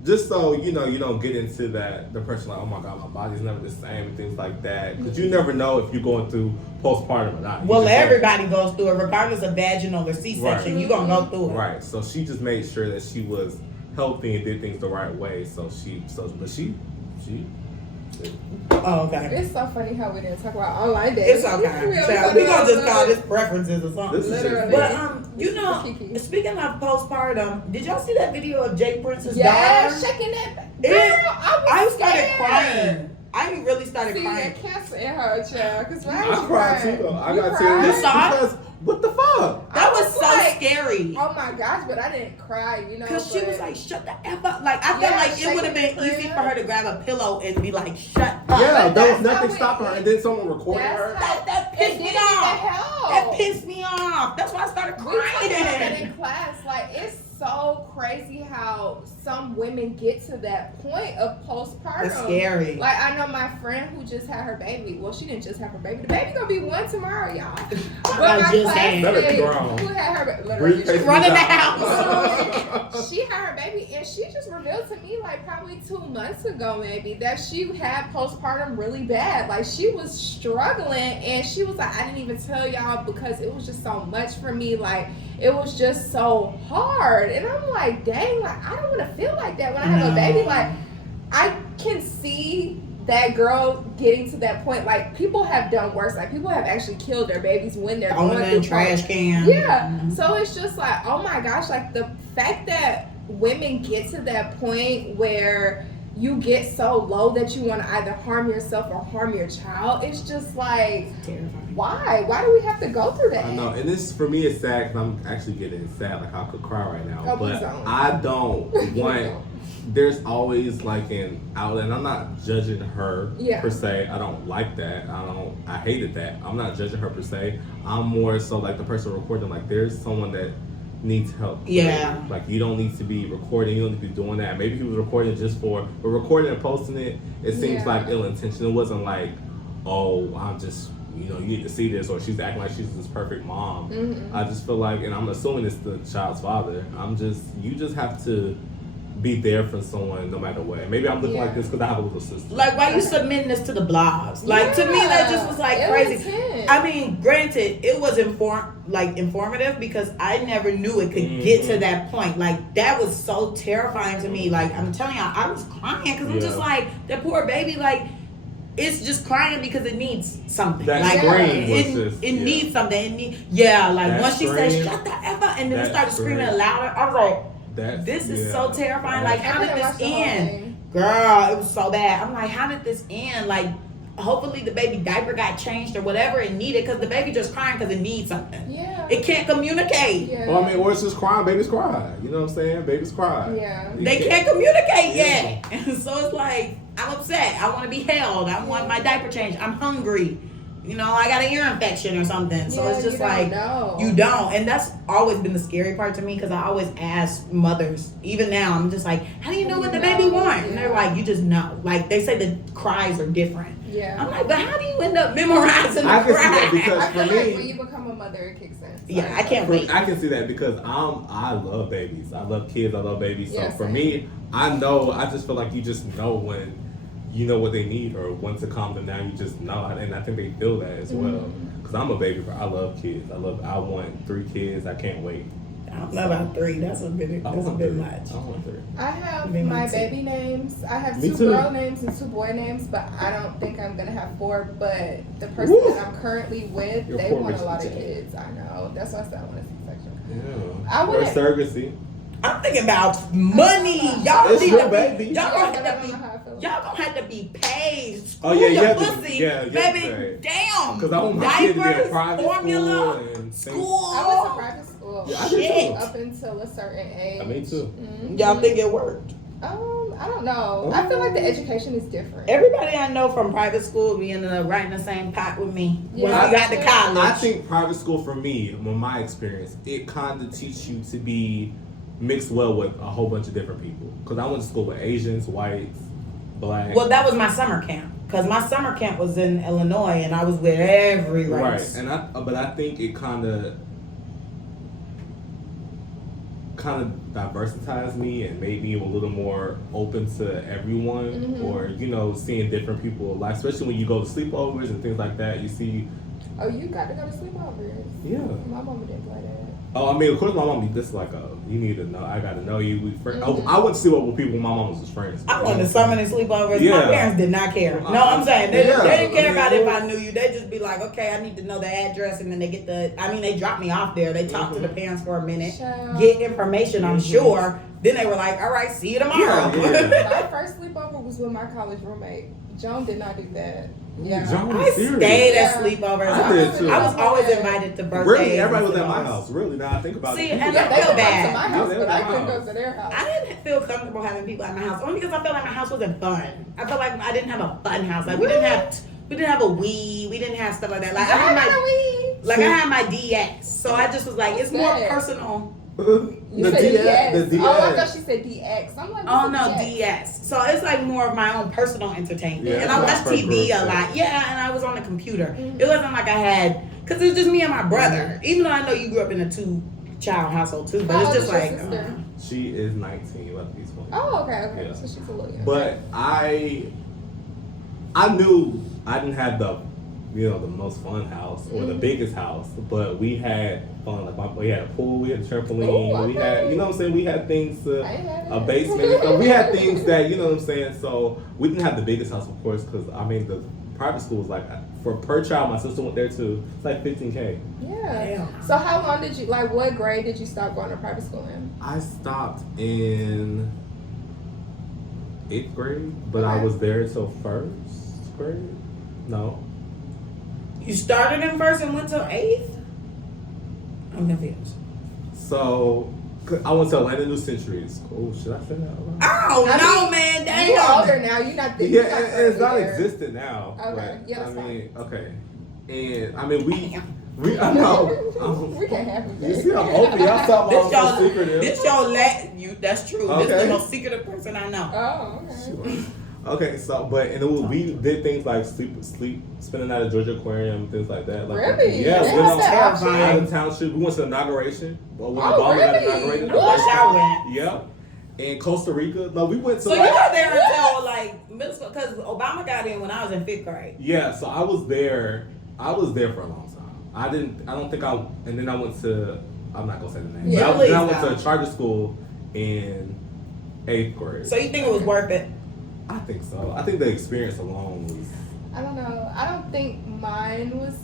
Just so you know, you don't get into that depression like, oh my god, my body's never the same and things like that. Because you never know if you're going through postpartum or not. You Well, just don't. everybody goes through it, regardless of vaginal or C-section. Right. You're gonna go through it. Right. So she just made sure that she was healthy and did things the right way. But she. Oh, okay. It's so funny how we didn't talk about online dating. It's okay. We So we gonna just call this preferences or something. This is Literally. But you know, Kiki. speaking of postpartum, did y'all see that video of Jay Prince's Yeah, daughter? shaking that. It- Girl, I started scared. crying. I really started See crying. that cancer in her child. Cause why I was you cried crying? too though. I You got cried? tears You saw it? because what the fuck? That I was was so like- scary. Oh my gosh, but I didn't cry, you know. Cause she but- was like, "Shut the f up!" Like I felt Yeah, like it would have been shaking easy her. for her to grab a pillow and be like, "Shut up." Yeah, there was that's nothing how it stopping her, is. and then someone recorded That's her. how- That It pissed didn't me even off. help. That pissed me off. That's why I started We talked about that crying. in class. Like, it's so crazy how some women get to that point of postpartum. It's scary. Like, I know my friend who just had her baby. Well, she didn't just have her baby. The baby gonna be one tomorrow, y'all. But I my just had. Better classmate grown. who had her literally, Briefcase Running the is out. house. she had her baby, and she just revealed to me like probably 2 months ago maybe that she had postpartum really bad. Like she was struggling, and she was like, I didn't even tell y'all because it was just so much for me. Like it was just so hard, and I'm like, dang, like I don't want to feel like that when I have a baby. Like I can see that girl getting to that point. Like people have done worse. Like people have actually killed their babies when they're Throwing going it in through trash can. yeah. Mhm. So it's just like, oh my gosh, like the fact that women get to that point where you get so low that you want to either harm yourself or harm your child, it's just like, Terrifying. why? Why do we have to go through that? I know, and this for me is sad because I'm actually getting sad. Like I could cry right now, Oh, please but don't. I don't want. There's always like an outlet, and I'm not judging her Yeah. per se. I don't like that. I hated that. I'm not judging her per se. I'm more so like the person recording. Like there's someone that needs help. Yeah. Like you don't need to be recording. You don't need to be doing that. Maybe he was recording just but recording and posting it. It seems Yeah. like ill intention. It wasn't like, oh, I'm just. You know, you need to see this, or she's acting like she's this perfect mom. Mhm. I just feel like, and I'm assuming it's the child's father. You just have to be there for someone no matter what. Maybe I'm looking Yeah. like this because I have a little sister. Like, why you submitting this to the blogs? Like, to me, that just was like It crazy. was intense. I mean, granted, it was informative because I never knew it could get to that point. Like, that was so terrifying to me. Like, I'm telling y'all, I was crying because I'm just Yeah. like, that poor baby, like, it's just crying because it needs something. That like, scream was it just, it yeah. needs something. Like, That once she said, scream, shut the F up, and then it that started screaming scream. louder, I was like, That's, this is yeah. so terrifying. Like, how I did didn't watch this the whole end? thing. Girl, it was so bad. I'm like, how did this end? Like, hopefully the baby diaper got changed or whatever it needed because the baby just crying because it needs something. Yeah. It can't communicate. Yeah. Well, I mean, or it's just crying. Babies cry. You know what I'm saying? Babies cry. Yeah. You They can't communicate Yeah. yet. And so it's like, I'm upset. I want to be held. I want my diaper changed. I'm hungry. you know, I got an ear infection or something. So it's just you don't like, know. you don't. And that's always been the scary part to me because I always ask mothers, even now, I'm just like, how do you know what the baby wants? And they're like, you just know. Like, they say the cries are different. Yeah. I'm like, but how do you end up memorizing the I can see cry? that because I feel for like me, when you become a mother, it kicks in. Yeah, I can't wait. I can see that because I love babies. I love kids. I love babies. So Yeah, for same. me, I know. I just feel like you just know when you know what they need or when to calm them down. You just know, and I think they feel that as well. Because I'm a baby. I love kids. I want 3 kids. I can't wait. I don't know about 3. That's a bit I want much. I want 3. I have Me my too. baby names. I have Me 2 too. girl names and 2 boy names, but I don't think I'm gonna have 4. But the person Woo! that I'm currently with, You're they 4 want a rich lot of today. kids. I know. That's why I said I want a C-section. Yeah. I Or wouldn't- surrogacy. I'm thinking about money. Y'all It's need your to baby. be. Y'all Yeah, gonna but I have don't to know how I feel be. Y'all gonna have to be paid. Oh, yeah, you your have to- pussy, yeah, you have to baby. pay. Damn. Because I want my kid to be in Diapers, private formula, school and things. school. I went to private school. Yeah, I did Shit. too. Up until a certain age. Me too. Mhm. Y'all think it worked? I don't know. I feel like the education is different. Everybody I know from private school be ended up right in the same pot with me when Yeah. we got to college. I think private school for me, from my experience, it kind of teaches you to be mixed well with a whole bunch of different people. Because I went to school with Asians, whites, blacks. Well, that was my summer camp because my summer camp was in Illinois and I was with every race. Right, but I think it kind of diversitized me and made me a little more open to everyone, or seeing different people. Like especially when you go to sleepovers and things like that, you see. Oh, you got to go to sleepovers. Yeah. My mama didn't play that. Oh, I mean, of course, my mom be just like you need to know. I got to know you. We friends. I went to sleep over with people my mom was friends. I went to so many sleepovers. Yeah. My parents did not care. No, I'm saying they didn't care about it. if I knew you. They just be like, okay, I need to know the address, and then they get they dropped me off there. They talked to the parents for a minute, Child. get information. I'm sure. Then they were like, all right, see you tomorrow. Yeah. My first sleepover was with my college roommate. Joan did not do that. Yeah. Joan I was serious. stayed at Yeah. sleepovers. I did too. I was always invited to birthdays. Really, everybody was and at my stuff. house. Really, now I think about See, it. and Yeah, I they feel could come bad. to my house, they but were I at my couldn't go house. to their house. I didn't feel comfortable having people at my house only because I felt like my house wasn't fun. I felt like I didn't have a fun house. Like we didn't have a Wii. We didn't have stuff like that. Like I had my DX. So I just was like, it's more What's that? personal. You the said DS. DS. The DS. Oh, I thought she said DX. I'm like, Oh what's no, a DX? DS. So it's like more of my own personal entertainment. Yeah, And I that's watched my TV a group, lot. Yeah, and I was on the computer. It wasn't like I had, because it was just me and my brother. Even though I know you grew up in a 2-child household too, but How it's old just is your like, sister? She is 19, about to be 20. Oh, okay. Yeah. So she's a little younger. But I knew I didn't have the most fun house or the biggest house, but we had fun. Like we had a pool, we had a trampoline, Ooh, we had, okay. what I'm saying, we had things I ain't had a that. basement. And stuff. We had things that, what I'm saying. So we didn't have the biggest house, of course, because I mean the private school was like for per child. My sister went there too. It's like $15K. Yeah. Damn. So how long did you, like, what grade did you stop going to private school in? I stopped in 8th grade, but I Okay. was there till 1st grade. No. you started in first and went to 8th? I'm confused. So I went to Atlanta New Centuries. Oh, should I say that? Oh, I no, mean, man. You Damn. older now. You're not. Yeah, it's not existent now. Okay, but, yeah, I that's mean, okay. And I mean, I know. We can have it. You see, I'm open. Y'all talking This about your, secretive. this your you. That's true. This is Okay. the most secretive person I know. Oh, okay. Okay, so we did things like sleep, spending at a Georgia Aquarium, things like that. Like, Really? Yeah, They we have went that on option? out of township. We went to the inauguration. Well, when Oh, Obama got really? inaugurated. I wish I went. Yeah. In Costa Rica. No, we went to So you got there until like middle school because Obama got in when I was in 5th grade. Yeah, so I was there for a long time. And then I went to, I'm not gonna say the name. Yeah, but then I please went to don't. a charter school in 8th grade. So you think it was worth it? I think so. I think the experience alone was. I don't know. I don't think mine was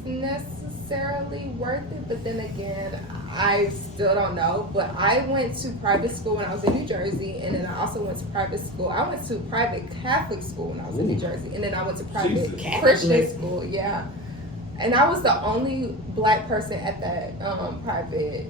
necessarily worth it, but then again, I still don't know. But I went to private school when I was in New Jersey, and then I also went to private school. I went to private Catholic school when I was in New Ooh. Jersey, and then I went to private Jesus. Christian Catholic. school. Yeah, and I was the only black person at that private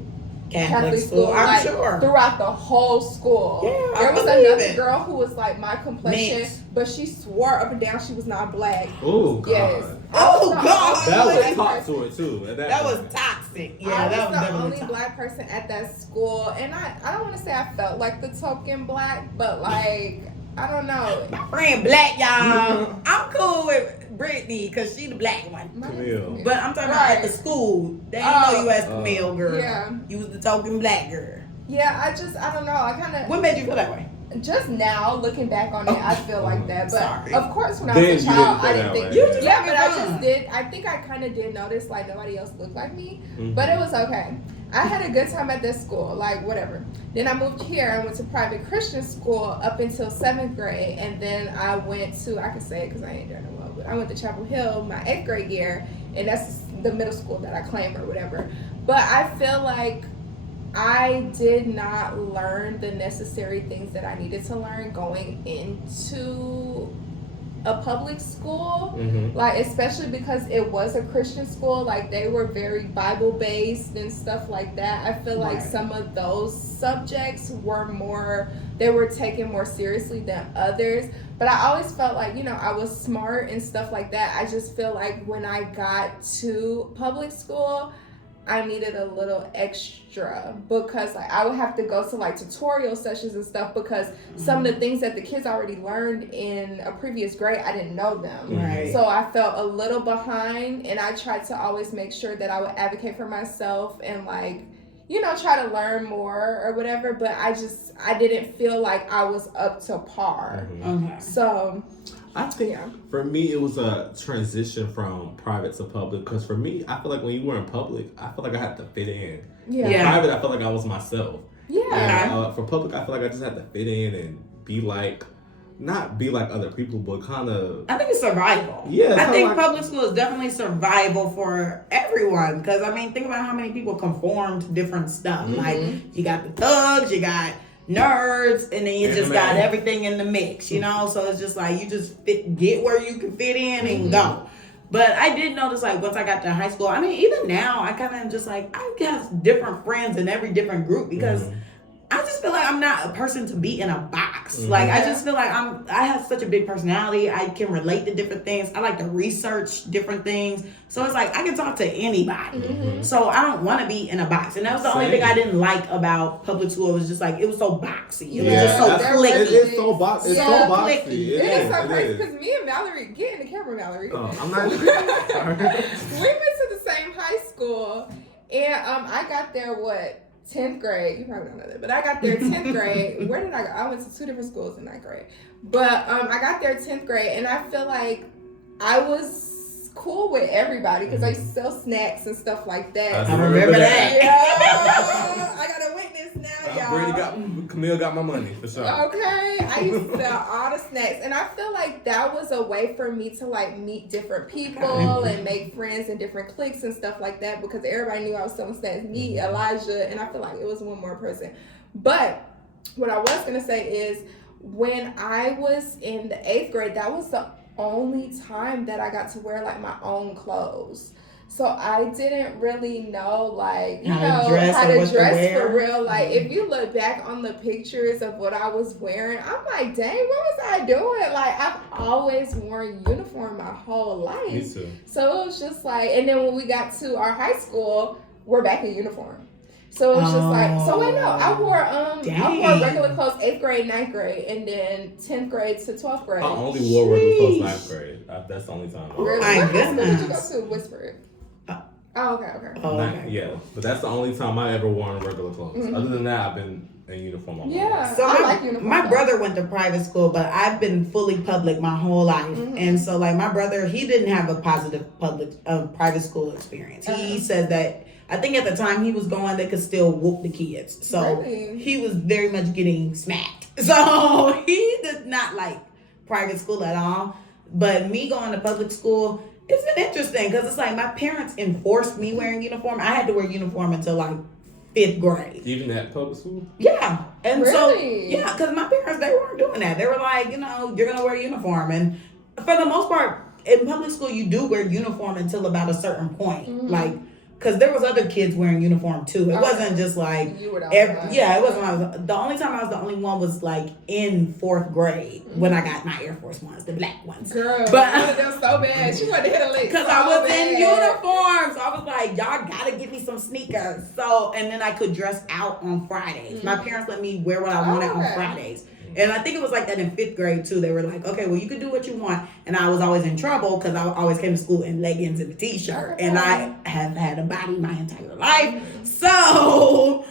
Catholic school, I'm like, sure. throughout the whole school. Yeah, There I was believe another it. girl who was like my complexion, Mixed. but she swore up and down she was not black. Oh, God. Yes. Oh God, That was Black taught person. to her too. At that was point. toxic. Yeah, I that was was the definitely only toxic. black person at that school, and I don't want to say I felt like the token black, but like I don't know. My friend Black, y'all. I'm cool with Brittany because she the black one. My Camille. But I'm talking about Right. at the school. They didn't know you as Oh. Camille girl. Yeah. You was the token black girl. Yeah, I don't know. I kind of What made you feel that way? just now looking back on it, I feel like that. But Sorry. of course, when I Then was a you child, didn't I feel didn't that think. way. You just Yeah, having but I fun. just did. I think I kind of did notice like nobody else looked like me, Mhm. but it was okay. I had a good time at this school, like whatever. Then I moved here and went to private Christian school up until 7th grade, and then I went to, I can say it because I ain't there no more, but I went to Chapel Hill my 8th grade year, and that's the middle school that I claim or whatever. But I feel like I did not learn the necessary things that I needed to learn going into a public school, Mhm. like especially because it was a Christian school, like they were very Bible based and stuff like that. I feel like Right. some of those subjects were more, they were taken more seriously than others. But I always felt like, I was smart and stuff like that. I just feel like when I got to public school, I needed a little extra because like I would have to go to like tutorial sessions and stuff because some of the things that the kids already learned in a previous grade, I didn't know them. Right. So I felt a little behind, and I tried to always make sure that I would advocate for myself and like, try to learn more or whatever, but I didn't feel like I was up to par. Mhm. Okay. So I think yeah. for me it was a transition from private to public because for me I feel like when you were in public I feel like I had to fit in. Yeah. Yeah. Private I felt like I was myself. Yeah. And, for public I feel like I just had to fit in and be like, not be like other people, but kind of. I think it's survival. Yeah, it's I kinda think like- public school is definitely survival for everyone. Because, think about how many people conform to different stuff. Mm-hmm. Like, you got the thugs, you got nerds, and then you just got Anime. everything in the mix, So it's just like, you just get where you can fit in and Mm-hmm. go. But I did notice, like, once I got to high school, even now, I kind of just like, I got different friends in every different group because I just feel like I'm not a person to be in a box. Like, I just feel like I have such a big personality. I can relate to different things. I like to research different things. So it's like, I can talk to anybody. So I don't want to be in a box. And that was the only Same. thing I didn't like about public school. It was just like, it was so boxy. It was Yeah, just so that's- It clicky. is so boxy. It's So so boxy. clicky. It It is so is. crazy It because is. me and Mallory, get in the camera, Mallory. Oh, I'm not. Sorry. We went to the same high school, and I got there 10th grade. You probably don't know that, but I got there 10th grade. Where did I go? I went to 2 different schools in that grade, but I got there 10th grade, and I feel like I was cool with everybody because I used to sell snacks and stuff like that. I remember that. Yeah, I got a witness now, y'all. Camille got my money for sure. Okay, I used to sell all the snacks, and I feel like that was a way for me to like meet different people and make friends in different cliques and stuff like that because everybody knew I was selling snacks. Me, Elijah, and I feel like it was one more person. But what I was gonna say is when I was in the 8th grade, that was the only time that I got to wear like my own clothes. So I didn't really know like How to dress how or to what to dress wear. for real. Like if you look back on the pictures of what I was wearing, I'm like, dang, what was I doing? Like I've always worn uniform my whole life. Me too. So it was just like, and then when we got to our high school, we're back in uniform. So it was just like, so wait, no, I wore Dang. regular clothes 8th grade, 9th grade, and then 10th grade to 12th grade. I only wore regular clothes Sheesh. 9th grade. That's the only time. Really? my What high school did you go goodness. to? Whisper. Oh, okay. Oh, Not- okay. Yeah, but that's the only time I ever worn regular clothes. Mhm. Other than that, I've been in uniform all my Yeah. life. So I my, like uniform my though. brother went to private school, but I've been fully public my whole life. Mhm. And so like my brother, he didn't have a positive private school experience. He Uh-huh. said that I think at the time he was going, they could still whoop the kids. So Really? he was very much getting smacked. So he did not like private school at all. But me going to public school, it's been interesting because it's like my parents enforced me wearing uniform. I had to wear uniform until like 5th grade. Even at public school? Yeah. And so, Really? yeah, because my parents, they weren't doing that. They were like, you're going to wear a uniform. And for the most part, in public school, you do wear uniform until about a certain point. Mhm. Like, because there was other kids wearing uniform too. It wasn't just like You were the every, only one. yeah, it wasn't. The only time I was the only one was like in 4th grade when I got my Air Force Ones, the black ones. Girl, but I wanted them so bad. She wanted to hit a lick because so I was bad. in uniform, so I was like, y'all gotta get me some sneakers. So and then I could dress out on Fridays. My parents let me wear what I wanted on Fridays. And I think it was like that in 5th grade too. They were like, okay, well, you can do what you want. And I was always in trouble because I always came to school in leggings and a t-shirt. And I have had a body my entire life. So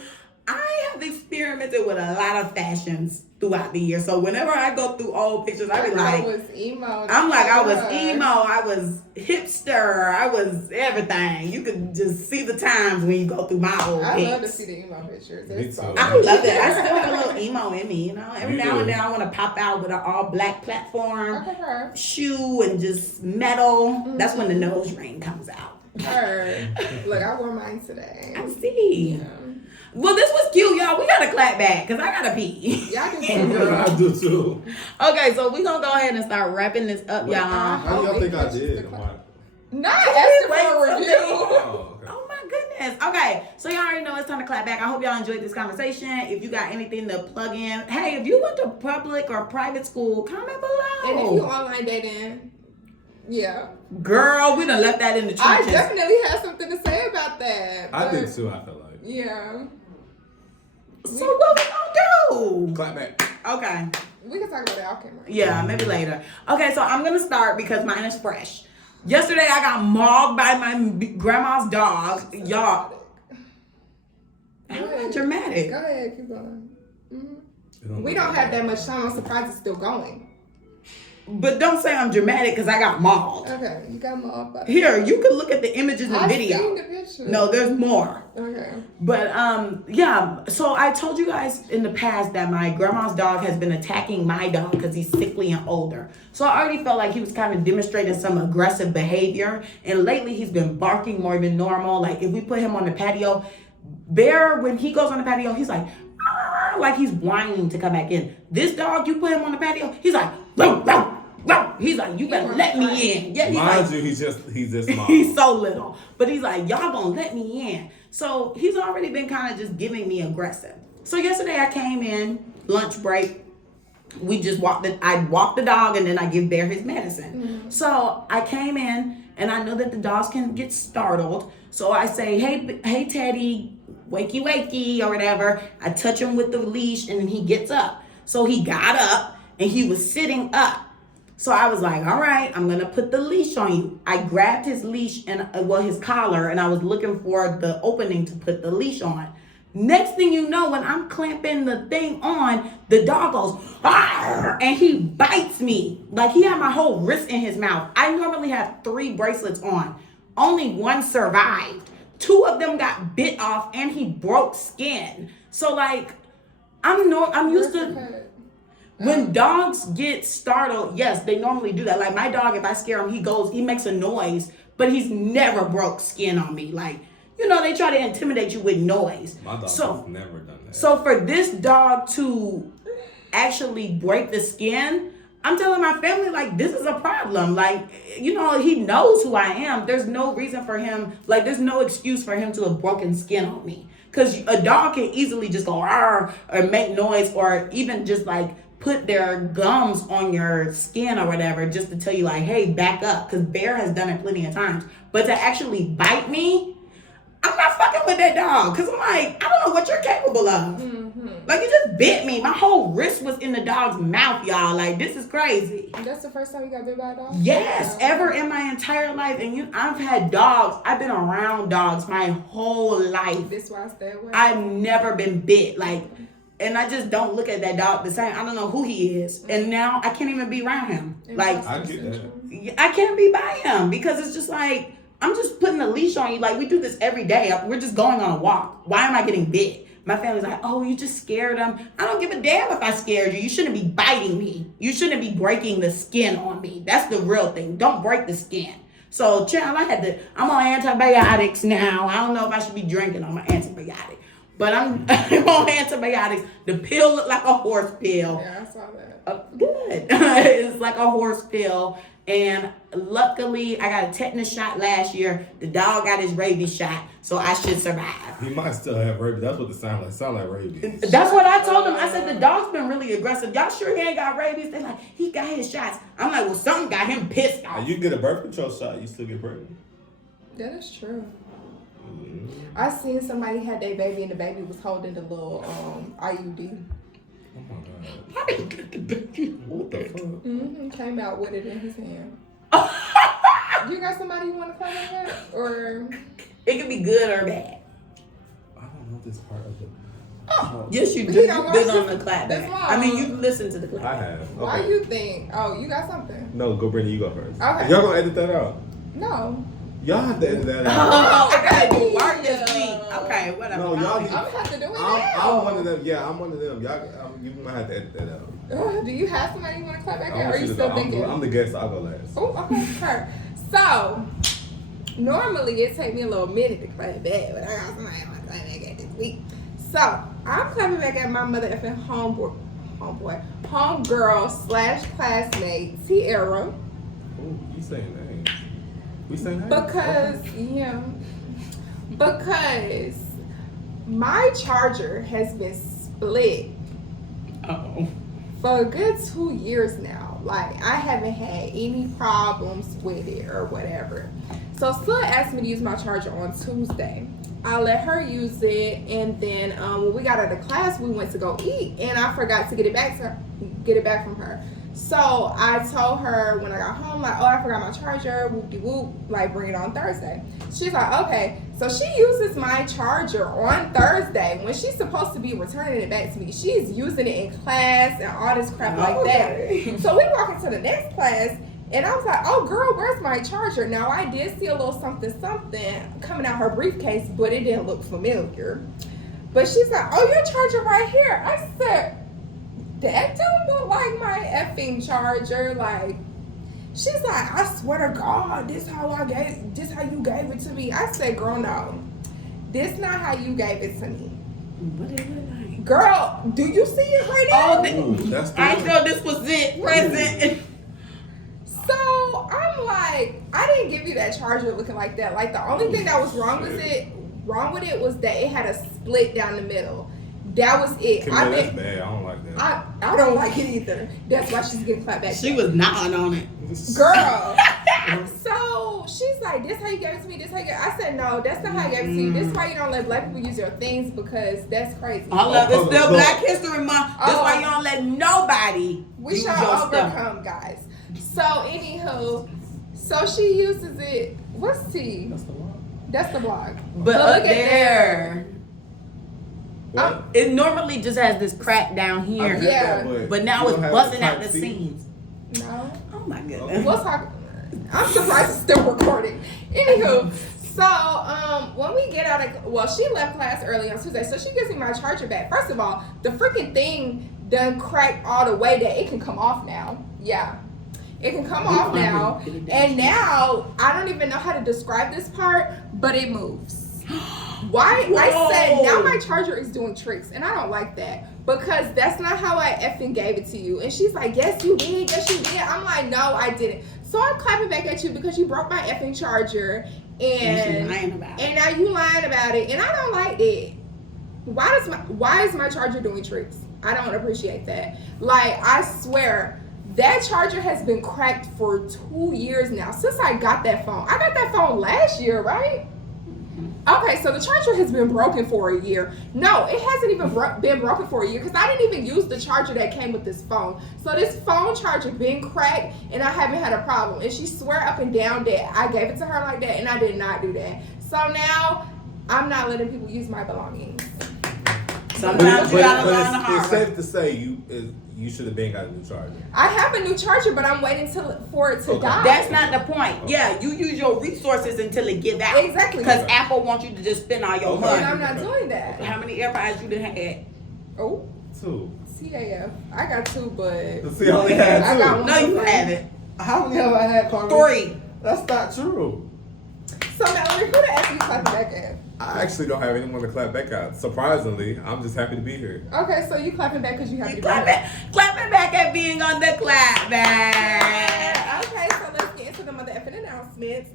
I have experimented with a lot of fashions throughout the year. So whenever I go through old pictures, I be like, I was emo. I'm like, I was emo, I was hipster, I was everything. You could just see the times when you go through my old I pics. love to see the emo pictures. Me It's so too. I love it. I still have a little emo in me, you know. Every You now do. and then I want to pop out with an all black platform, Okay. shoe, and just metal. That's when the nose ring comes out. Her. Look, I wore mine today. I see. Yeah. Well, this was cute, y'all. We gotta clap back because I gotta pee. Y'all can see I do too. Okay, so we're gonna go ahead and start wrapping this up, y'all. How do y'all think I did? Not asking Wait, for a review. Oh, okay. Oh my goodness. Okay, so y'all already know it's time to clap back. I hope y'all enjoyed this conversation. If you got anything to plug in, hey, if you went to public or private school, comment below. And if you online dating, yeah. Girl, we done left that in the I trenches. definitely have something to say about that. I but- did too, I feel like. Yeah. So what we gonna do? Clap back. Okay. We can talk about it off camera. Yeah, maybe later. Okay, so I'm gonna start because mine is fresh. Yesterday I got mauled by my grandma's dog. Y'all, I'm not dramatic. Go ahead, keep going. don't We don't have that much time. I'm surprised it's still going. But don't say I'm dramatic because I got mauled. Okay, you got my off by Here, you can look at the images and I've video. seen the picture. No, there's more. Okay. But yeah, so I told you guys in the past that my grandma's dog has been attacking my dog because he's sickly and older. So I already felt like he was kind of demonstrating some aggressive behavior. And lately he's been barking more than normal. Like if we put him on the patio, Bear, when he goes on the patio, he's like he's whining to come back in. This dog, you put him on the patio, he's like, row, row, row. He's like, you better let me in. Yeah, he's Mind like, you, he's this small. he's so little. But he's like, y'all gonna let me in. So he's already been kind of just giving me aggressive. So yesterday I came in, lunch break. We just I walk the dog and then I give Bear his medicine. Mm-hmm. So I came in and I know that the dogs can get startled. So I say, hey Teddy, wakey wakey or whatever. I touch him with the leash and then he gets up. So he got up and he was sitting up. So I was like, all right, I'm going to put the leash on you. I grabbed his leash and his collar and I was looking for the opening to put the leash on. Next thing you know, when I'm clamping the thing on, the dog goes, "Arr!" and he bites me. Like he had my whole wrist in his mouth. I normally have 3 bracelets on. Only 1 survived. 2 of them got bit off and he broke skin. So like, I'm used to, when dogs get startled, yes, they normally do that. Like my dog, if I scare him, he makes a noise, but he's never broke skin on me. Like, you know, they try to intimidate you with noise. My dog has never done that. So for this dog to actually break the skin, I'm telling my family, like, this is a problem. Like, you know, he knows who I am. There's no reason for him, like, there's no excuse for him to have broken skin on me. Because a dog can easily just go, "Arr," or make noise, or even just, like, put their gums on your skin or whatever, just to tell you, like, hey, back up. Because Bear has done it plenty of times. But to actually bite me, I'm not fucking with that dog. Because I'm like, I don't know what you're capable of. Mm-hmm. Like, you just bit me. My whole wrist was in the dog's mouth, y'all. Like, this is crazy. That's the first time you got bit by a dog? Yes, ever in my entire life. And I've had dogs. I've been around dogs my whole life. This why I stay away. I've never been bit. Like, and I just don't look at that dog the same. I don't know who he is. And now I can't even be around him. Like, I get that. I can't be by him because it's just like, I'm just putting a leash on you. Like, we do this every day. We're just going on a walk. Why am I getting bit? My family's like, oh, you just scared him. I don't give a damn if I scared you. You shouldn't be biting me. You shouldn't be breaking the skin on me. That's the real thing. Don't break the skin. So, child, I'm on antibiotics now. I don't know if I should be drinking on my antibiotic. But I'm on antibiotics. The pill looked like a horse pill. Yeah, I saw that. Good. It's like a horse pill. And luckily, I got a tetanus shot last year. The dog got his rabies shot, so I should survive. He might still have rabies. That's what it sounds like. Sound like rabies. That's what I told him. I said, the dog's been really aggressive. Y'all sure he ain't got rabies? They're like, he got his shots. I'm like, well, something got him pissed off. You get a birth control shot, you still get pregnant. That is true. I seen somebody had their baby and the baby was holding the little IUD. Oh my God. How did you get the baby? What the fuck? Came out with it in his hand. You got somebody you want to comment with? Or It could be good or bad. I don't know this part of the. Oh, yes, you do. You You've don't been watch on it? the Clapback. That's why. I mean, you listen to the I Clapback. have. Okay. why you think? Oh, you got something? No, go Brittany, you go first. Okay. Y'all gonna edit that out? No. Y'all have to edit that out. Oh, I gotta do Yeah. work this week. Okay, whatever. No, y'all I'm gonna have to do it I'm now. one of them. Yeah, I'm one of them. Y'all, you might have to edit that out. Do you have somebody you want to clap back I at? Or want are you to still go. thinking? I'm the guest. I'll go last. Oh, okay, her. So, normally it take me a little minute to clap back, but I got somebody I want to clap back at this week. So, I'm clapping back at my mother effing homegirl / classmate, Tiara. Ooh, you saying names? We saying names? Because, because my charger has been split Uh-oh. for a good 2 years now. Like, I haven't had any problems with it or whatever. So Slut asked me to use my charger on Tuesday. I let her use it, and then when we got out of class, we went to go eat, and I forgot to get it back from her. So I told her when I got home, like, oh, I forgot my charger, whoop-de-whoop, like, bring it on Thursday. She's like, okay. So she uses my charger on Thursday when she's supposed to be returning it back to me. She's using it in class and all this crap like that. So we walk into the next class, and I was like, oh, girl, where's my charger? Now, I did see a little something coming out her briefcase, but it didn't look familiar. But she's like, oh, your charger right here. I said, that don't look like my effing charger. Like, she's like, I swear to God, this how you gave it to me. I said, girl, no. This not how you gave it to me. What is it like? Girl, do you see it right now? Ooh, that's the I one. know this was it, present. So I'm like, I didn't give you that charger looking like that. Like, the only thing that was wrong with it was that it had a split down the middle. That was it. Camille, that's bad. I don't like that. I don't like it either. That's why she's getting clapped back. She was gnawing on it. Girl. So she's like, this how you gave it to me? This how you gave it? I said, no, that's not how you gave it to me. This is why you don't let black people use your things, because that's crazy. I love it. Still Oh, Black History Month. That's why you don't let nobody We use shall your stuff. overcome, guys. So anywho, so she uses it. What's T? That's the one. That's the blog. But look up at there, What? it normally just has this crack down I here. get Yeah. that, But now you it's don't have busting the out the type C? seams. No. Oh my goodness. We'll talk. I'm surprised it's still recording. Anywho, so when we get out of, she left class early on Tuesday, so she gives me my charger back. First of all, the freaking thing done cracked all the way that it can come off now. Yeah. It can come off now. And now, I don't even know how to describe this part, but it moves. Why? Whoa. I said, now my charger is doing tricks, and I don't like that. Because that's not how I effing gave it to you. And she's like, yes, you did. Yes, you did. I'm like, no, I didn't. So I'm clapping back at you because you broke my effing charger. And now you lying about it. And I don't like that. Why is my charger doing tricks? I don't appreciate that. Like, I swear, that charger has been cracked for 2 years now since I got that phone. I got that phone last year, right? Okay, so the charger has been broken for a year. No, it hasn't even been broken for a year because I didn't even use the charger that came with this phone. So this phone charger been cracked and I haven't had a problem. And she swear up and down that I gave it to her like that, and I did not do that. So now I'm not letting people use my belongings. Sometimes you gotta learn the hard it's way. safe to say you should have been got a new charger. I have a new charger, but I'm waiting for it to die. That's not the point. Yeah, you use your resources until it give out. Exactly. Because Apple wants you to just spend all your Okay. And money. I'm not doing that. How many AirPods you done had? Oh, 2. CAF. I got 2, but See, I only had 2. I got one. No, you haven't. How many have I had, Carmen? 3. That's not true. So So Mallory, who the F you clapping back at? I actually don't have anyone to clap back at. Surprisingly, I'm just happy to be here. Okay, so you clapping back because you happy to be here. Clapping back at being on the Clapback. Okay, so let's get into the mother effing announcements.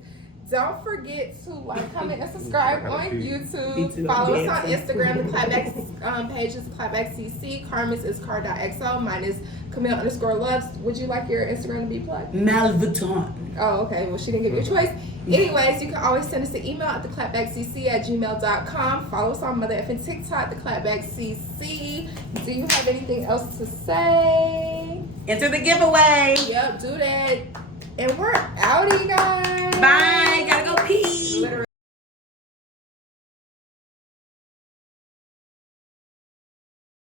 Don't forget to like, comment, and subscribe on YouTube. Follow us on Instagram. The Clapback page is theclapbackcc. Carmen's is car.xo. Mine is Camille_loves. Would you like your Instagram to be plugged? Malvuitton. Oh, okay. Well, she didn't give you a choice. Anyways, you can always send us an email at theclapbackcc@gmail.com. Follow us on Mother effing TikTok, theclapbackcc. Do you have anything else to say? Enter the giveaway. Yep, do that. And we're out, you guys. Bye. Gotta go